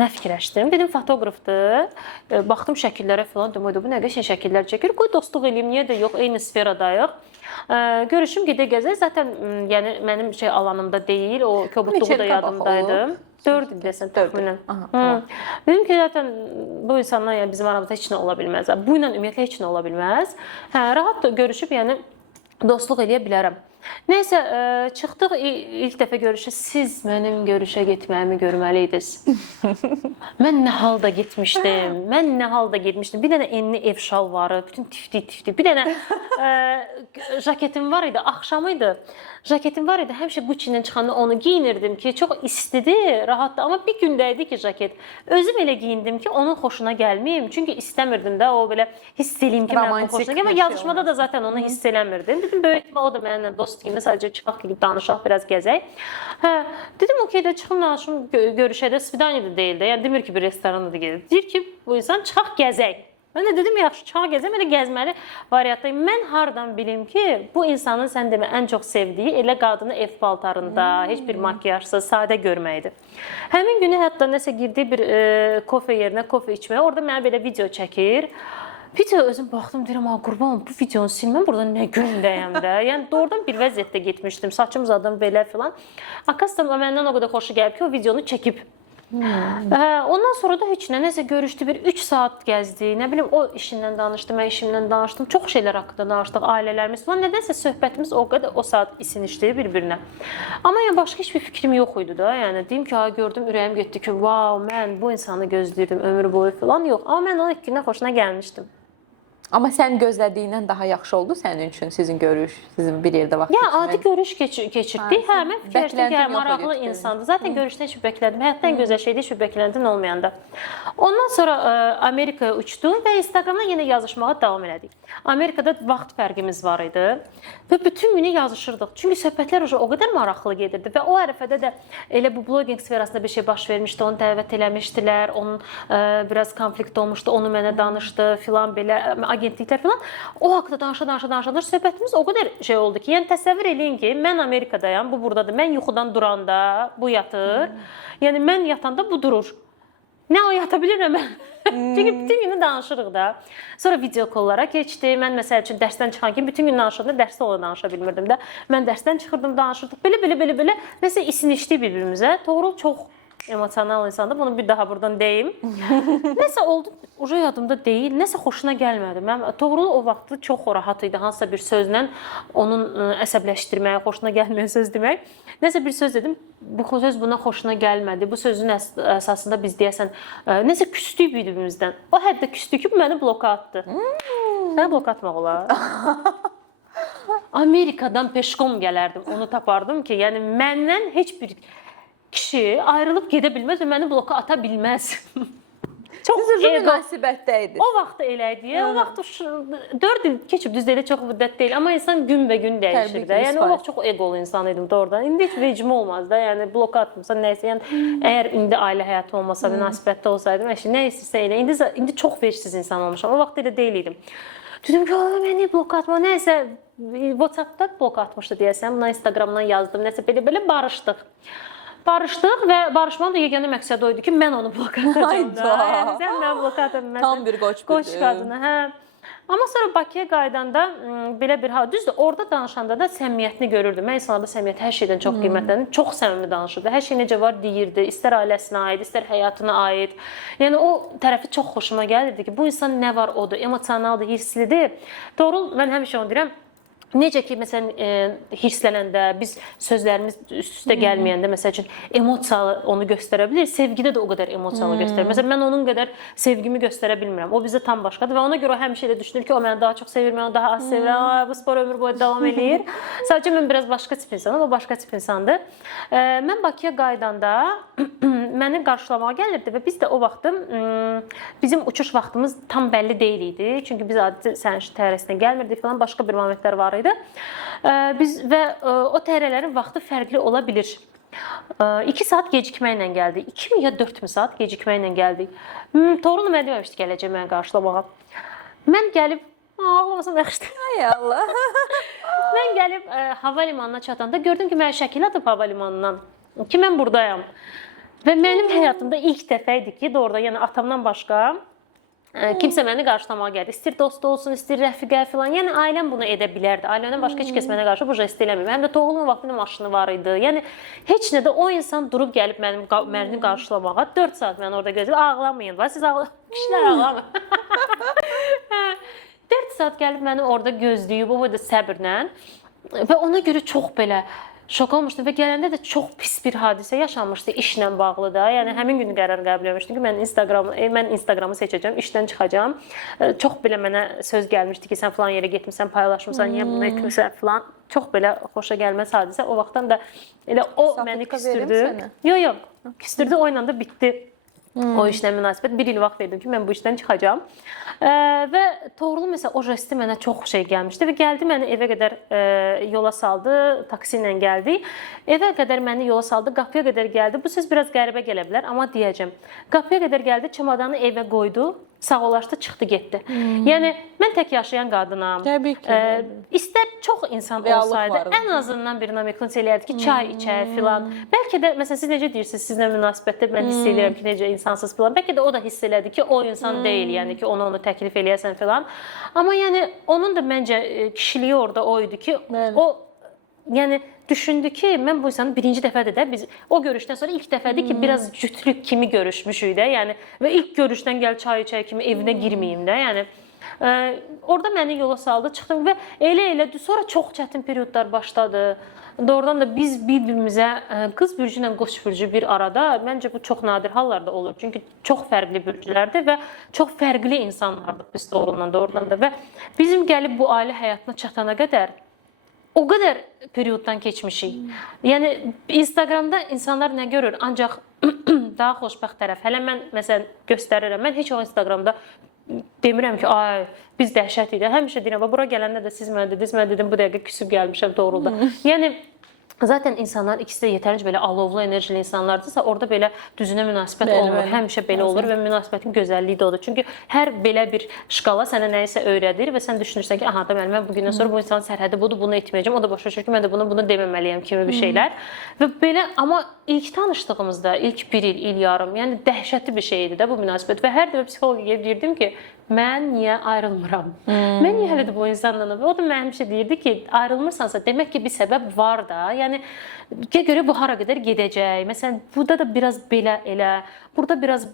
nə fikirləşdim? Dedim, fotoqrafdır. Baxdım şəkillərə falan, dedim, bu nə qəşəng şəkillər çəkir. Qoy dostluq eləyim, niyə də yox, eyni sferadayıq. Görüşüm, gedə gəzək. Zaten yəni mənim alanımda deyil, o kobudluğu da yadımdaydı. 4 il desən təxminən. Dedim ki, zaten bu insandan yəni bizim aramızda heç nə ola bilməz. Bu ilə ümumiyyətlə heç nə ola bilməz. Rahat görüşüb, yəni dostluq eləyə bilərəm. Nəysə, çıxdıq ilk dəfə görüşə. Siz mənim görüşə getməyimi görməliydiniz. Mən nə halda getmişdim. Bir dənə enli ev şalvarı, bütün tifti. Bir dənə jaketim var idi, axşam idi. Jaketim var idi, həmişə Gucci-dən çıxanda onu giyinirdim ki, çox istidir, rahatdır. Amma bir gündə idi ki, jaket. Özüm elə giyindim ki, onun xoşuna gəlməyim. Çünki istəmirdim də, o belə hiss eləyim ki, mənim xoşuna gəlməyim. Yazışmada da zaten onu hiss eləmirdim. Dedim, böyük o da mənimlə dost kimi, sadəcə çıxaq gedib danışaq, biraz gəzək. Dedim, okey də çıxım, danışım, görüşədə, svidaniya da deyil də. Yəni demir ki, bir restoranda da gedir. Deyir ki, bu insan çıxaq gəzək. Mən də dedim, yaxşı, çıxaq gəzək, mən də gəzməli variantdayım. Mən hardan bilim ki, bu insanın sən demə ən çox sevdiyi elə qadını ev paltarında, heç bir makyajsız, sadə görməkdir. Həmin günü hətta nəsə girdiyi bir kofe yerinə kofe içməyə, orada mənə belə video çəkir. Video özüm baxdım, deyirəm, qurban, bu videonu silməm, burada nə gündəyəm də. Yəni, doğrudan bir vəziyyətdə getmişdim, saçım zadım belə filan. Akastam məndən o qədər xoşu gəlib ki, o videonu çəkib. Ondan sonra da heç nəsə görüşdü, bir 3 saat gəzdi, nə bilim o işindən danışdı, mən işimdən danışdım, çox şeylər haqqında danışdıq, ailələrimiz falan, nədənsə söhbətimiz o qədər o saat isinişdi bir-birinə. Amma yəni başqa heç bir fikrim yox idi da, yəni deyim ki, gördüm, ürəyim getdi ki, wow, mən bu insanı gözləyirdim ömür boyu falan, yox, amma mən onun ilk gündən xoşuna gəlmişdim. Amma sən gözlədiyindən daha yaxşı oldu sənin üçün sizin görüş, sizin bir yerdə vaxt keçirmək? Adi görüş keçirdik. Mən fikirləşdim ki, maraqlı insandır. Zaten görüşdən heç bir bəkləndim. Həyatda ən gözəl şeydir, heç bir bəkləntin olmayanda. Ondan sonra Amerikaya uçdum və Instagramdan yenə yazışmağa davam elədik. Amerikada vaxt fərqimiz var idi və bütün günü yazışırdıq. Çünki söhbətlər o qədər maraqlı gedirdi və o ərəfədə də elə bu blogging sferasında bir şey baş vermişdi, onu dəvət eləmişdilər, onun biraz konflikt olmuşdu, onu mənə danışdı filan belə agentliklər filan. O haqda danışa söhbətimiz o qədər şey oldu ki, yəni təsəvvür eləyin ki, mən Amerikadayam, bu burdadır. Mən yuxudan duranda bu yatır. Yəni mən yatanda bu durur. Nə o yata bilirəm mən. Çünki bütün günü danışırıq da. Sonra video kollara keçdi. Mən məsəl üçün dərsdən çıxan kimi bütün gün danışırdım, dərsdə ola danışa bilmirdim də. Mən dərsdən çıxırdım, danışırdıq. Belə nəsə isinişdi bir-birimizə. Toğrul çox emosional insandır. Bunu bir daha buradan deyim. Nəsə oldu, uca yadımda deyil. Nəsə xoşuna gəlmədi. Mən Toğrul o vaxtı çox rahat idi. Hansısa bir sözlə onun əsəbləşdirməyə, xoşuna gəlməyən söz demək. Nəsə bir söz dedim. Bu söz buna xoşuna gəlmədi. Bu sözün əsasında biz deyəsən nəsə küstük bir-birimizdən. O həddə küstük ki, bu məni bloka atdı. Səni bloka atmaq olar. Amerikadan peşkom gələrdim. Onu tapardım ki, yəni məndən heç bir kişi ayrılıb gedə bilməz və məni bloka ata bilməz. çox Siz uzun ego. münasibətdə idiniz. O vaxt elə idi. O vaxt 4 il keçib düzdür, elə çox müddət deyil, amma insan gün və gün dəyişir Təbii də. ki, Yəni o vaxt çox egolu insan idim doğrudan. İndi heç vecim olmaz da. Yəni blok atmısan nəsə. Yəni əgər indi ailə həyatı olmasa, münasibətdə olsaydım, nə istəsə elə. İndi çox vecsiz insan olmuşam. O vaxt elə deyil idim. Dedim ki, məni blok atma, nəsə WhatsApp-da blok atmışdı deyəsən. Buna Instagram-dan yazdım. Nəsə belə barışdıq. Barışdıq və barışmanın da yeganə məqsədi o idi ki, mən onu blok atacağım da. Yəni sən mən blok atım. Tam bir qoç qadını, hə. Amma sonra Bakıya qaydanda belə bir hal, düzdür, orada danışanda da səmimiyyətini görürdüm. Mən insanlarda səmimiyyət hər şeydən çox qiymətləndim. Çox səmimi danışırdı. Hər şey necə var deyirdi. İstər ailəsinə aid, istər həyatına aid. Yəni o tərəfi çox xoşuma gəlirdi ki, bu insan nə var odur, emosionaldır, hirslidir. Doğru, mən həmişə onu deyirəm. Necə ki, məsələn, hirslənəndə, biz sözlərimiz üst-üstə gəlməyəndə, məsəl üçün, emosiyalı onu göstərə bilir, sevgidə də o qədər emosiyalı göstərir. Məsələn, mən onun qədər sevgimi göstərə bilmirəm. O bizə tam başqadır və ona görə o həmişə elə düşünür ki, o məni daha çox sevir, mən onu daha az sevirəm, bu spor ömür boyu davam eləyir. Sadəcə mən biraz başqa tip insanım, o başqa tip insandır. Mən Bakıya qaydanda məni qarşılamağa gəlirdi və biz də o vaxtım, bizim uçuş vaxtımız tam bəlli deyil idi. Çünki biz adi sərnişin təyyarəsinə gəlmirdik falan, başqa bir momentlər var idi. Biz və o təyyarələrin vaxtı fərqli ola bilir. 2 saat gecikməklə gəldik. 2 mi ya 4 mi saat gecikməklə gəldik. Torunu mən deməmişdi gələcək məni qarşılamağa. Mən gəlib ağlamasam yaxşıdır. Ay Allah. Mən gəlib hava limanına çatanda gördüm ki, mənə şəkil atıb hava limanından ki, mən buradayam. Və mənim həyatımda ilk dəfə idi ki, doğrudan, yəni atamdan başqa kimsə məni qarşılamağa gəldi. İstir dost olsun, istir rəfiqə filan. Yəni ailəm bunu edə bilərdi. Ailəmdən başqa heç kəs mənə qarşı bu jesti eləmir. Həm də Toğrulun vaxtında maşını var idi. Yəni heç nə də o insan durub gəlib məni qarşılamağa 4 saat mən orada gözləyib ağlamayın. Siz kişilər ağlamır. 4 saat gəlib məni orada gözləyib, o da səbrlə və ona görə çox belə şok olmuşdum və gələndə də çox pis bir hadisə yaşanmışdı işlə bağlı da. Yəni həmin gün qərar qəbul etmişdim ki, mən Instagramı seçəcəm, işdən çıxacağam. Çox belə mənə söz gəlmişdi ki, sən falan yerə getmisən, paylaşmısan, niyə bunu etmirsən falan. Çox belə xoşa gəlməz hadisə. O vaxtdan da elə o məni küstürdü. Yox, küstürdü, o ilə də bitdi. O işlə münasibət. 1 il vaxt verdim ki, mən bu işdən çıxacağam. Və Toğrul məsələn o jesti mənə çox şey gəlmişdi və gəldi məni evə qədər yola saldı, taksi ilə gəldik. Evə qədər məni yola saldı, qapıya qədər gəldi. Bu söz biraz qəribə gələ bilər, amma deyəcəm. Qapıya qədər gəldi, çamadanı evə qoydu, sağollaşdı, çıxdı, getdi. Yəni mən tək yaşayan qadınam. Təbii ki. İstər çox insan olsaydı, ən azından bir namiklik eləyərdi ki, çay içər filan. Bəlkə də məsələn siz necə deyirsiniz, sizlə münasibətdə mən hiss edirəm ki, necə insansız filan. Bəlkə də o da hiss elədi ki, o insan deyil, yəni ki, onu təklif eləyəsən filan. Amma yəni onun da məncə kişiliyi orada o idi ki, o yəni düşündü ki, mən bu insanı birinci dəfədir də biz o görüşdən sonra ilk dəfədir ki, biraz cütlük kimi görüşmüşük də, yəni və ilk görüşdən gəl çay içək kimi evinə girməyim də, yəni orada məni yola saldı, çıxdım və elə sonra çox çətin periodlar başladı. Doğrudan da biz bir-birimizə qız bürcü ilə qoç bürcü bir arada, məncə bu çox nadir hallarda olur. Çünki çox fərqli bürcülərdir və çox fərqli insanlardıq biz doğrudan da və bizim gəlib bu ailə həyatına çatana qədər o qədər perioddan keçmişik. Yəni Instagramda insanlar nə görür? Ancaq daha xoşbəxt tərəf. Hələ mən məsələn göstərirəm. Mən heç o Instagramda demirəm ki, ay biz dəhşət idi. Həmişə deyirəm, bura gələndə də siz mənə dediniz, mən dedim bu dəqiqə küsüb gəlmişəm doğrulda. Yəni zaten insanlar ikisi də yetərincə belə alovlu, enerjili insanlardırsa, orada belə düzünə münasibət olmur. Həmişə belə olur və münasibətin gözəlliyi də odur. Çünki hər belə bir şkala sənə nəyisə öyrədir və sən düşünürsən ki, aha, deməli mən bu gündən sonra bu insanın sərhədi budur, bunu etməyəcəm. O da başa düşür ki, mən də bunu deməməliyəm kimi bir şeylər. Və belə amma ilk tanışdığımızda, ilk 1 il yarım, yəni dəhşətli bir şey idi də bu münasibət və hər dəfə psixologiya deyirdim ki, mən niyə ayrılmıram? Mən niyə hələ də bu insanla? O da mənə həmişə deyirdi ki, ayrılmırsansa demək ki, bir səbəb var da. Yəni görə bu hara qədər gedəcək. Məsələn, burada da biraz belə elə, burada biraz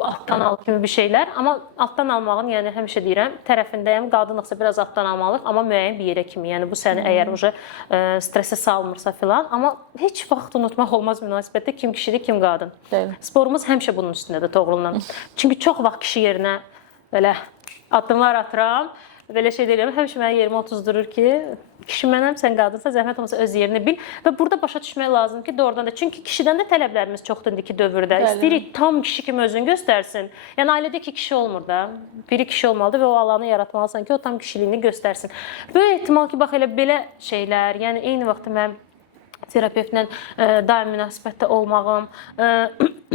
altdan al kimi bir şeylər, amma altdan almağın, yəni həmişə deyirəm, tərəfindəyəm, qadınlıqsa biraz altdan almalıq, amma müəyyən bir yerə kimi. Yəni bu səni əgər stresə salmırsa filan, amma heç vaxt unutmaq olmaz münasibətdə kim kişidir, kim qadın. Sporumuz həmişə bunun üstündədir Toğrul'la. Çünki çox vaxt kişi yerinə belə addımlar atıram, belə şey deyirəm, həmişə mənim yerimə otuzdurur ki, Kişi mənəm, sən qadınsa, zəhmət olmasa öz yerini bil və burada başa düşmək lazım ki, doğrudan da çünki kişidən də tələblərimiz çoxdur indiki dövrdə. İstəyirik tam kişi kimi özünü göstərsin. Yəni ailədə iki kişi olmur da. Biri kişi olmalıdır və o alanı yaratmalısan ki, o tam kişiliyini göstərsin. Böyük ehtimal ki, bax elə belə şeylər, yəni eyni vaxtda mən terapevtlə daim münasibətdə olmağım,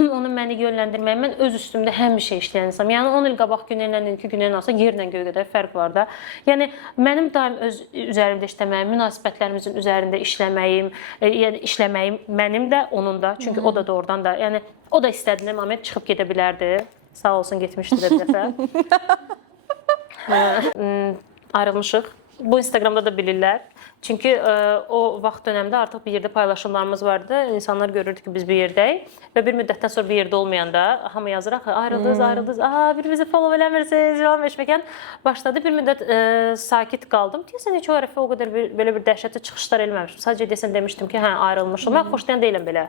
onun məni yönləndirməyi, mən öz üstümdə həmişə işləyən insanım. Yəni 10 il qabaq günlərlə indiki günlərin arasında yerlə göy qədər fərq var da. Yəni mənim daim öz üzərimdə işləməyim, münasibətlərimizin üzərində işləməyim, yəni işləməyim mənim də, onun da. Çünki o da doğrudan da, yəni o da istədiyində moment çıxıb gedə bilərdi. Sağ olsun, getmişdi də bir dəfə. Ayrılmışıq. Bu Instagramda da bilirlər. Çünki o vaxt dönəmdə artıq bir yerdə paylaşımlarımız vardı. İnsanlar görürdü ki, biz bir yerdəyik və bir müddətdən sonra bir yerdə olmayanda hamı yazır, ayrıldınız, bir-birinizi follow eləmirsiniz, filan meşməkən başladı. Bir müddət sakit qaldım. Deyəsən, heç o ərəfə o qədər belə bir dəhşətli çıxışlar eləməmişdim. Sadəcə deyəsən demişdim ki, hə, ayrılmışım. Mən xoşlayan deyiləm belə.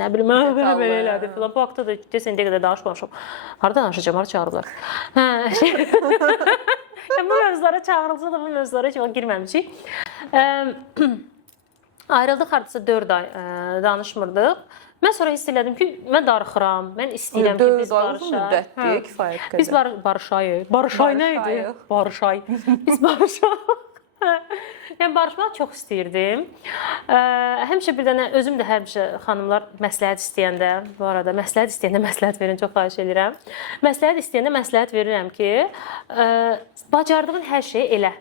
Nə bilim, belə elədi filan. Bu haqda da deyəsən, indiyə qədər danışmamışam. Harada danışacağım, harada çağırırlar? Bu mövzulara çağırılsa da bu mövzulara heç girməmişik. Ayrıldıq hardasa 4 ay danışmırdıq. Mən sonra hiss elədim ki, mən darıxıram, mən istəyirəm ki, biz barışaq. Biz barışayıq. Barışay nə idi? Barışay. Biz barışaq. Yəni barışmaq çox istəyirdim. Həmişə bir dənə özüm də həmişə xanımlar məsləhət istəyəndə, bu arada məsləhət verin, çox xahiş edirəm. Məsləhət istəyəndə məsləhət verirəm ki, bacardığın hər şeyi elə.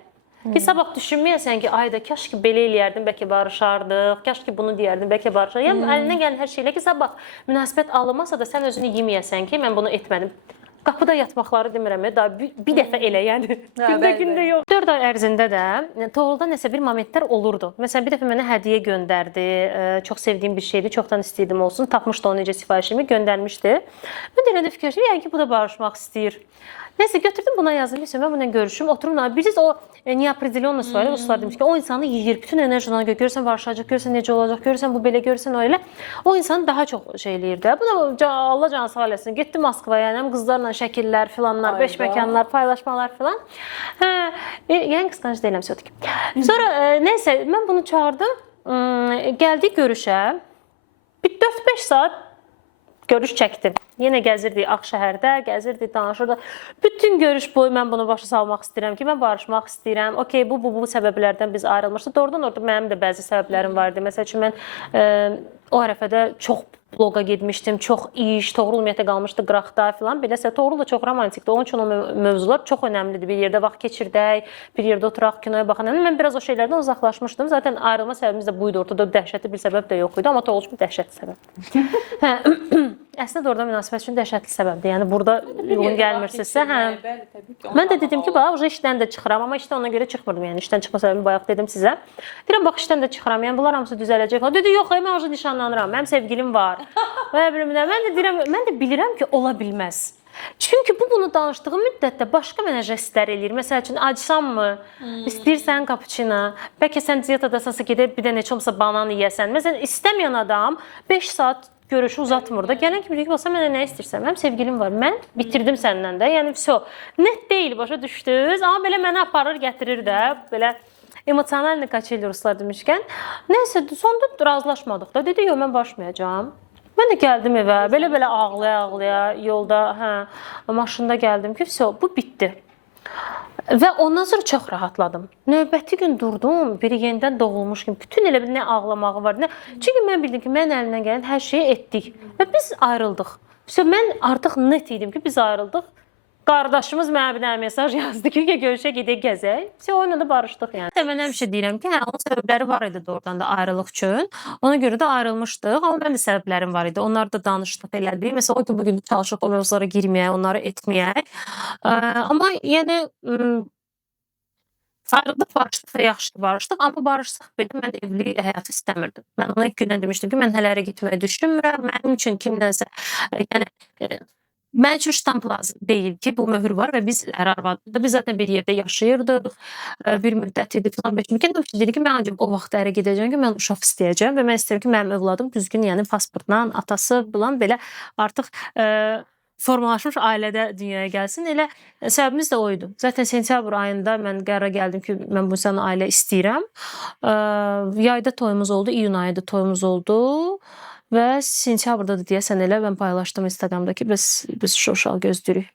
Ki sabah düşünməyəsən ki, ayda kaş ki belə eləyərdim, bəlkə barışardıq, kaş ki bunu deyərdim, bəlkə barışardıq. Yəni əlindən gələn hər şeylə ki, sabah münasibət alınmasa da sən özünü yeməyəsən ki, mən bunu etmədim. Qapıda yatmaqları demirəm, daha bir dəfə elə, yəni gündə yox. 4 ay ərzində də Toğrulda nəsə bir momentlər olurdu. Məsələn, bir dəfə mənə hədiyyə göndərdi, çox sevdiyim bir şeydi, çoxdan istəyirdim olsun, tapmışdı onu necə sifarişimi, göndərmişdi. Mən də elə də fikirləşdim, yəni ki, bu da barışmaq istəyir. Neyse götürdüm buna yazdım, ben bununla görüşüm, oturum. Bilirsiniz o neopределенность var ya, Ruslar demiş ki, o insanı yiyir, bütün enerjini görürsən barışacaq, görürsən necə olacaq, görürsən bu belə, görürsən öyle. O insanı daha çox şey eləyir də. Bu da Allah canı sağ eləsin. Getdi Moskvaya, yəni qızlarla şəkillər filanlar, beş məkanlar, paylaşmalar filan. Yəni qısqanc deyiləm sözdük. Sonra neyse mən bunu çağırdım, gəldik görüşə. Bir 4-5 saat görüş çəkdim. Yenə gəzirdik Ağşəhərdə, gəzirdik, danışırdıq. Bütün görüş boyu mən bunu başa salmaq istəyirəm ki, mən barışmaq istəyirəm. Okey, bu səbəblərdən biz ayrılmışdıq. Doğrudan orada mənim də bəzi səbəblərim vardı. Məsəl üçün mən o ərəfədə çox bloqa getmişdim, çox iş, Toğrul ümumiyyətlə qalmışdı qıraqda filan. Beləsə Toğrul da çox romantikdir. Onun üçün o mövzular çox önəmlidir. Bir yerdə vaxt keçirdək, bir yerdə oturaq, kinoya baxan. Mən biraz o şeylərdən uzaqlaşmışdım. Zaten ayrılma səbəbimiz də buydu. Ortada dəhşətli bir səbəb də yox idi, amma Toğrul üçün dəhşətli səbəb. Əslində orada münasibət üçün dəhşətli səbəbdir. Yəni burada uyğun gəlmirsinizsə, mən də dedim ki, bax, işdən də çıxıram, amma işdə ona görə çıxmırdım. Yəni işdən çıxma səbəbini bayaq dedim sizə. Deyirəm, bax, işdən də çıxıram. Yəni bunlar hamısı düzələcək. Dedi, yox, mən orada nişanlanıram. Mənim sevgilim var. Mən də bilirəm ki, ola bilməz. Çünki bunu danışdığı müddətdə başqa mənə jestlər eləyir. Məsəl üçün, acısanmı? İstəyirsən kapuçino? Bəlkə sən diyetadasansa gedib bir də neçə olmasa banan yeyəsən. Məsələn, istəməyən adam 5 saat görüşü uzatmır da. Gələn kimi deyir ki, olsa mənə nə istəyirsən? Mənim sevgilim var. Mən bitirdim səndən də. Yəni, net deyil, başa düşdünüz. Amma belə mənə aparır, gətirir də. Belə emosional kaçeli Ruslar demişkən. Nəysə, sonda razılaşmadıq da. Dedi, yox, mən barışmayacağam. Mən də gəldim evə, belə ağlaya-ağlaya yolda, maşında gəldim ki, bu bitdi. Və ondan sonra çox rahatladım. Növbəti gün durdum, biri yenidən doğulmuş kimi. Bütün elə bir nə ağlamağı var, nə. Çünki mən bildim ki, mən əlindən gələn hər şeyi etdik və biz ayrıldıq. Mən artıq net idim ki, biz ayrıldıq. Qardaşımız mənə bir dənə mesaj yazdı ki, görüşə gedək gəzək. Onunla da barışdıq yəni. Mən həmişə deyirəm ki, onun səbəbləri var idi doğrudan da ayrılıq üçün. Ona görə də ayrılmışdıq. Amma mənim də səbəblərim var idi. Onlar da danışdıq, elədik. Məsələn, o gün bugün çalışıq o mövzulara girməyək, onları etməyək. Amma yəni ayrıldıq, barışdıq və yaxşı barışdıq. Amma barışsaq belə mən evli həyatı istəmirdim. Mən ona ilk gündən demişdim ki, mən hələ getməyi düşünmürəm. Mənim üçün kimdənsə yəni mən üçün ştamp lazım deyil ki, bu möhür var və biz ər-arvadıq. Biz zaten bir yerdə yaşayırdıq, bir müddət idi filan 5 mümkün. Dedi ki, mən ancaq o vaxt ərə gedəcəm ki, mən uşaq istəyəcəm və mən istəyirəm ki, mənim övladım düzgün, yəni pasportla, atası bilan belə artıq formalaşmış ailədə dünyaya gəlsin. Elə səbəbimiz də o idi. Zaten sentyabr ayında mən qərara gəldim ki, mən bu insanla ailə istəyirəm. Yayda toyumuz oldu, iyun ayında toyumuz oldu və sentyabrda da deyəsən elə mən paylaşdım Instagramda ki, biz uşaq gözləyirik.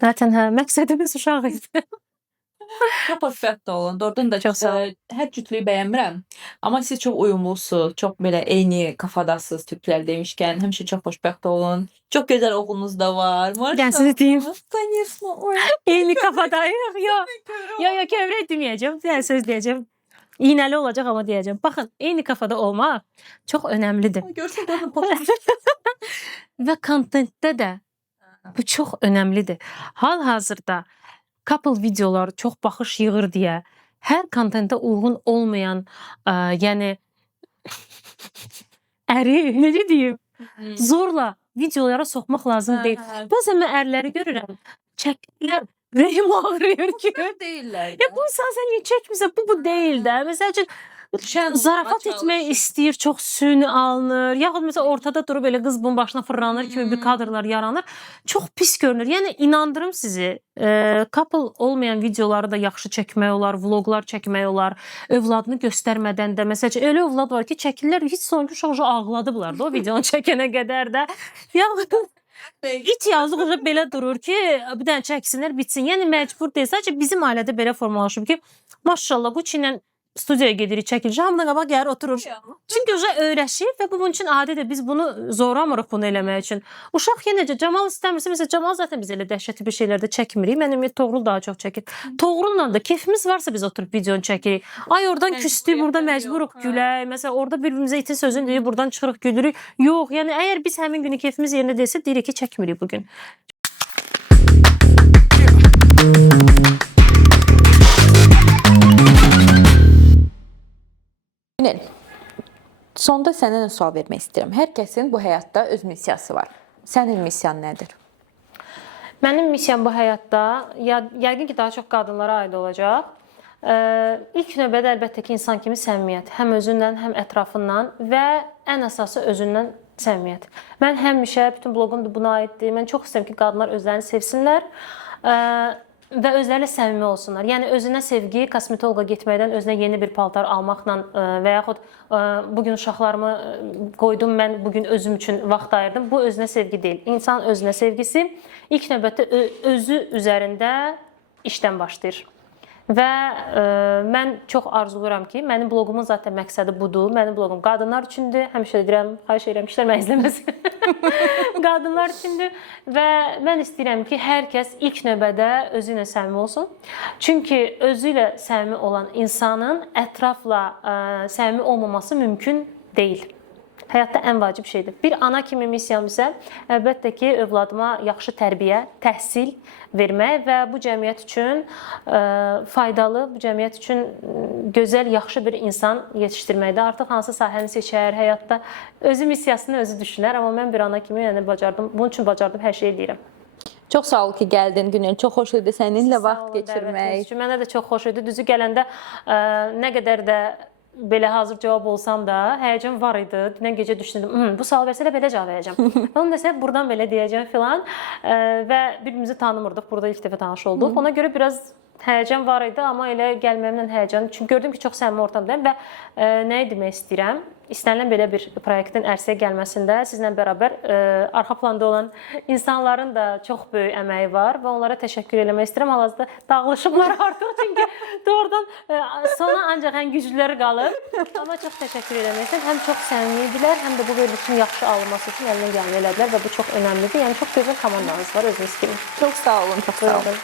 Zaten məqsədimiz uşaq idi. Çox xoşbəxt olun. Doğrudan da Çox sağ ol. hər cütlüyü bəyənmirəm. Amma siz çox uyumlusunuz, çox belə eyni kafadasınız türklər demişkən. Həmişə çox xoşbəxt olun. Çox gözəl oğlunuz da var. Ben size diyeyim. Конечно. Oy. Eyni kafadayıq. Yok kövrək deməyəcəm. Yəni söz deyəcəm. İğnəli olacaq amma deyəcəm. Baxın, eyni kafada olmaq çox önəmlidir. Görsən də Və kontentdə də bu çox önəmlidir. Hal-hazırda couple videolar çox baxış yığır deyə hər kontentə uyğun olmayan, yəni əri, necə deyim, zorla videolara soxmaq lazım deyil. Bəzən mən ərləri görürəm, çəkirlər, ürəyim ağrıyır ki. deyirlər. Ya bu insan sən niyə çəkmirsən? Bu deyil də. Məsəl üçün zarafat etmək istəyir, çox süni alınır. Yaxud məsələn ortada durub elə qız bunun başına fırlanır kimi bir kadrlar yaranır. Çox pis görünür. Yəni inandırım sizi, couple olmayan videoları da yaxşı çəkmək olar, vloqlar çəkmək olar. Övladını göstərmədən də məsələn elə övlad var ki, çəkirlər, heç sonki uşaq ağladıblar da o videonu çəkənə qədər də. Yaxud İç yazıq belə durur ki, bir dənə çəksinlər, bitsin. Yəni məcbur deyil. Sadəcə bizim ailədə belə formalaşıb ki, maşallah bu ilə studiyaya gedirik, çəkilir. Hamıdan qabaq gəlir, oturur. Çünki uşaq öyrəşib və bu bunun üçün adidir. Biz bunu zoramırıq bunu eləmək üçün. Uşaq yenəcə Camal istəmirsə, məsələn Camal zaten biz elə dəhşətli bir şeylərdə çəkmirik. Mənim Toğrul daha çox çəkir. Toğrulla da keyfimiz varsa biz oturub videonu çəkirik. Ay oradan küstük, burada məcburuq gülək. Məsələn orada bir-birimizə itin sözünü deyib buradan çıxırıq, gülürük. Yox, yəni əgər biz həmin günü keyfimiz yerində deyilsə, deyirik ki, çəkmirik bu gün. Günel, sonda sənə nə sual vermək istəyirəm. Hər kəsin bu həyatda öz missiyası var. Sənin missiyan nədir? Mənim missiyam bu həyatda yəqin ki, daha çox qadınlara aid olacaq. İlk növbədə əlbəttə ki, insan kimi səmimiyyət. Həm özündən, həm ətrafından və ən əsası özündən səmimiyyət. Mən həmişə, bütün bloqum da buna aiddir. Mən çox istəyirəm ki, qadınlar özlərini sevsinlər və özlərlə səmimi olsunlar. Yəni özünə sevgi, kosmetoloqa getməkdən özünə yeni bir paltar almaqla və yaxud bugün uşaqlarımı qoydum, mən bugün özüm üçün vaxt ayırdım. Bu özünə sevgi deyil. İnsan özünə sevgisi ilk növbətdə özü üzərində işdən başlayır. Və mən çox arzuluram ki, mənim bloqumun zaten məqsədi budur. Mənim bloqum qadınlar üçündür. Həmişə deyirəm, xahiş edirəm, işlər mən izləməsin. Qadınlar üçündür və mən istəyirəm ki, hər kəs ilk növbədə özü ilə səmimi olsun. Çünki özü ilə səmimi olan insanın ətrafla səmimi olmaması mümkün deyil. Həyatda ən vacib şeydir. Bir ana kimi missiyam isə əlbəttə ki, övladıma yaxşı tərbiyə, təhsil vermək və bu cəmiyyət üçün faydalı, bu cəmiyyət üçün gözəl, yaxşı bir insan yetişdirməkdə. Artıq hansı sahəni seçər, həyatda özü missiyasını özü düşünər, amma mən bir ana kimi yəni bacardım, bunun üçün bacardım hər şeyi deyirəm. Çox sağ ol ki, gəldin Günel. Çox xoş idi səninlə vaxt keçirmək. Mənə də çox xoş idi. Düzü gələndə nə qədər də belə hazır cavab olsam da həyəcan var idi. Dünən gecə düşündüm, bu sual versə də belə cavab verəcəm. Onu desə buradan belə deyəcəm filan və bir-birimizi tanımırdıq. Burada ilk dəfə tanış olduq. Ona görə biraz həyəcan var idi, amma elə gəlməyimlə həyəcan. Çünki gördüm ki, çox səmimi ortamdayım və nəyi demək istəyirəm? İstənilən belə bir proyektin ərsəyə gəlməsində sizlə bərabər arxa planda olan insanların da çox böyük əməyi var və onlara təşəkkür eləmək istəyirəm. Hal-hazırda dağılışıblar artıq, çünki doğrudan sona ancaq ən güclüləri qalır. Amma çox təşəkkür eləmək istəyirəm. Həm çox səmimi idilər, həm də bu verilişin yaxşı alınması üçün əlindən gələni elədilər və bu çox önəmlidir. Yəni çox gözəl komandanız var, özünüz kimi. Çox sağ olun, çox sağ olun.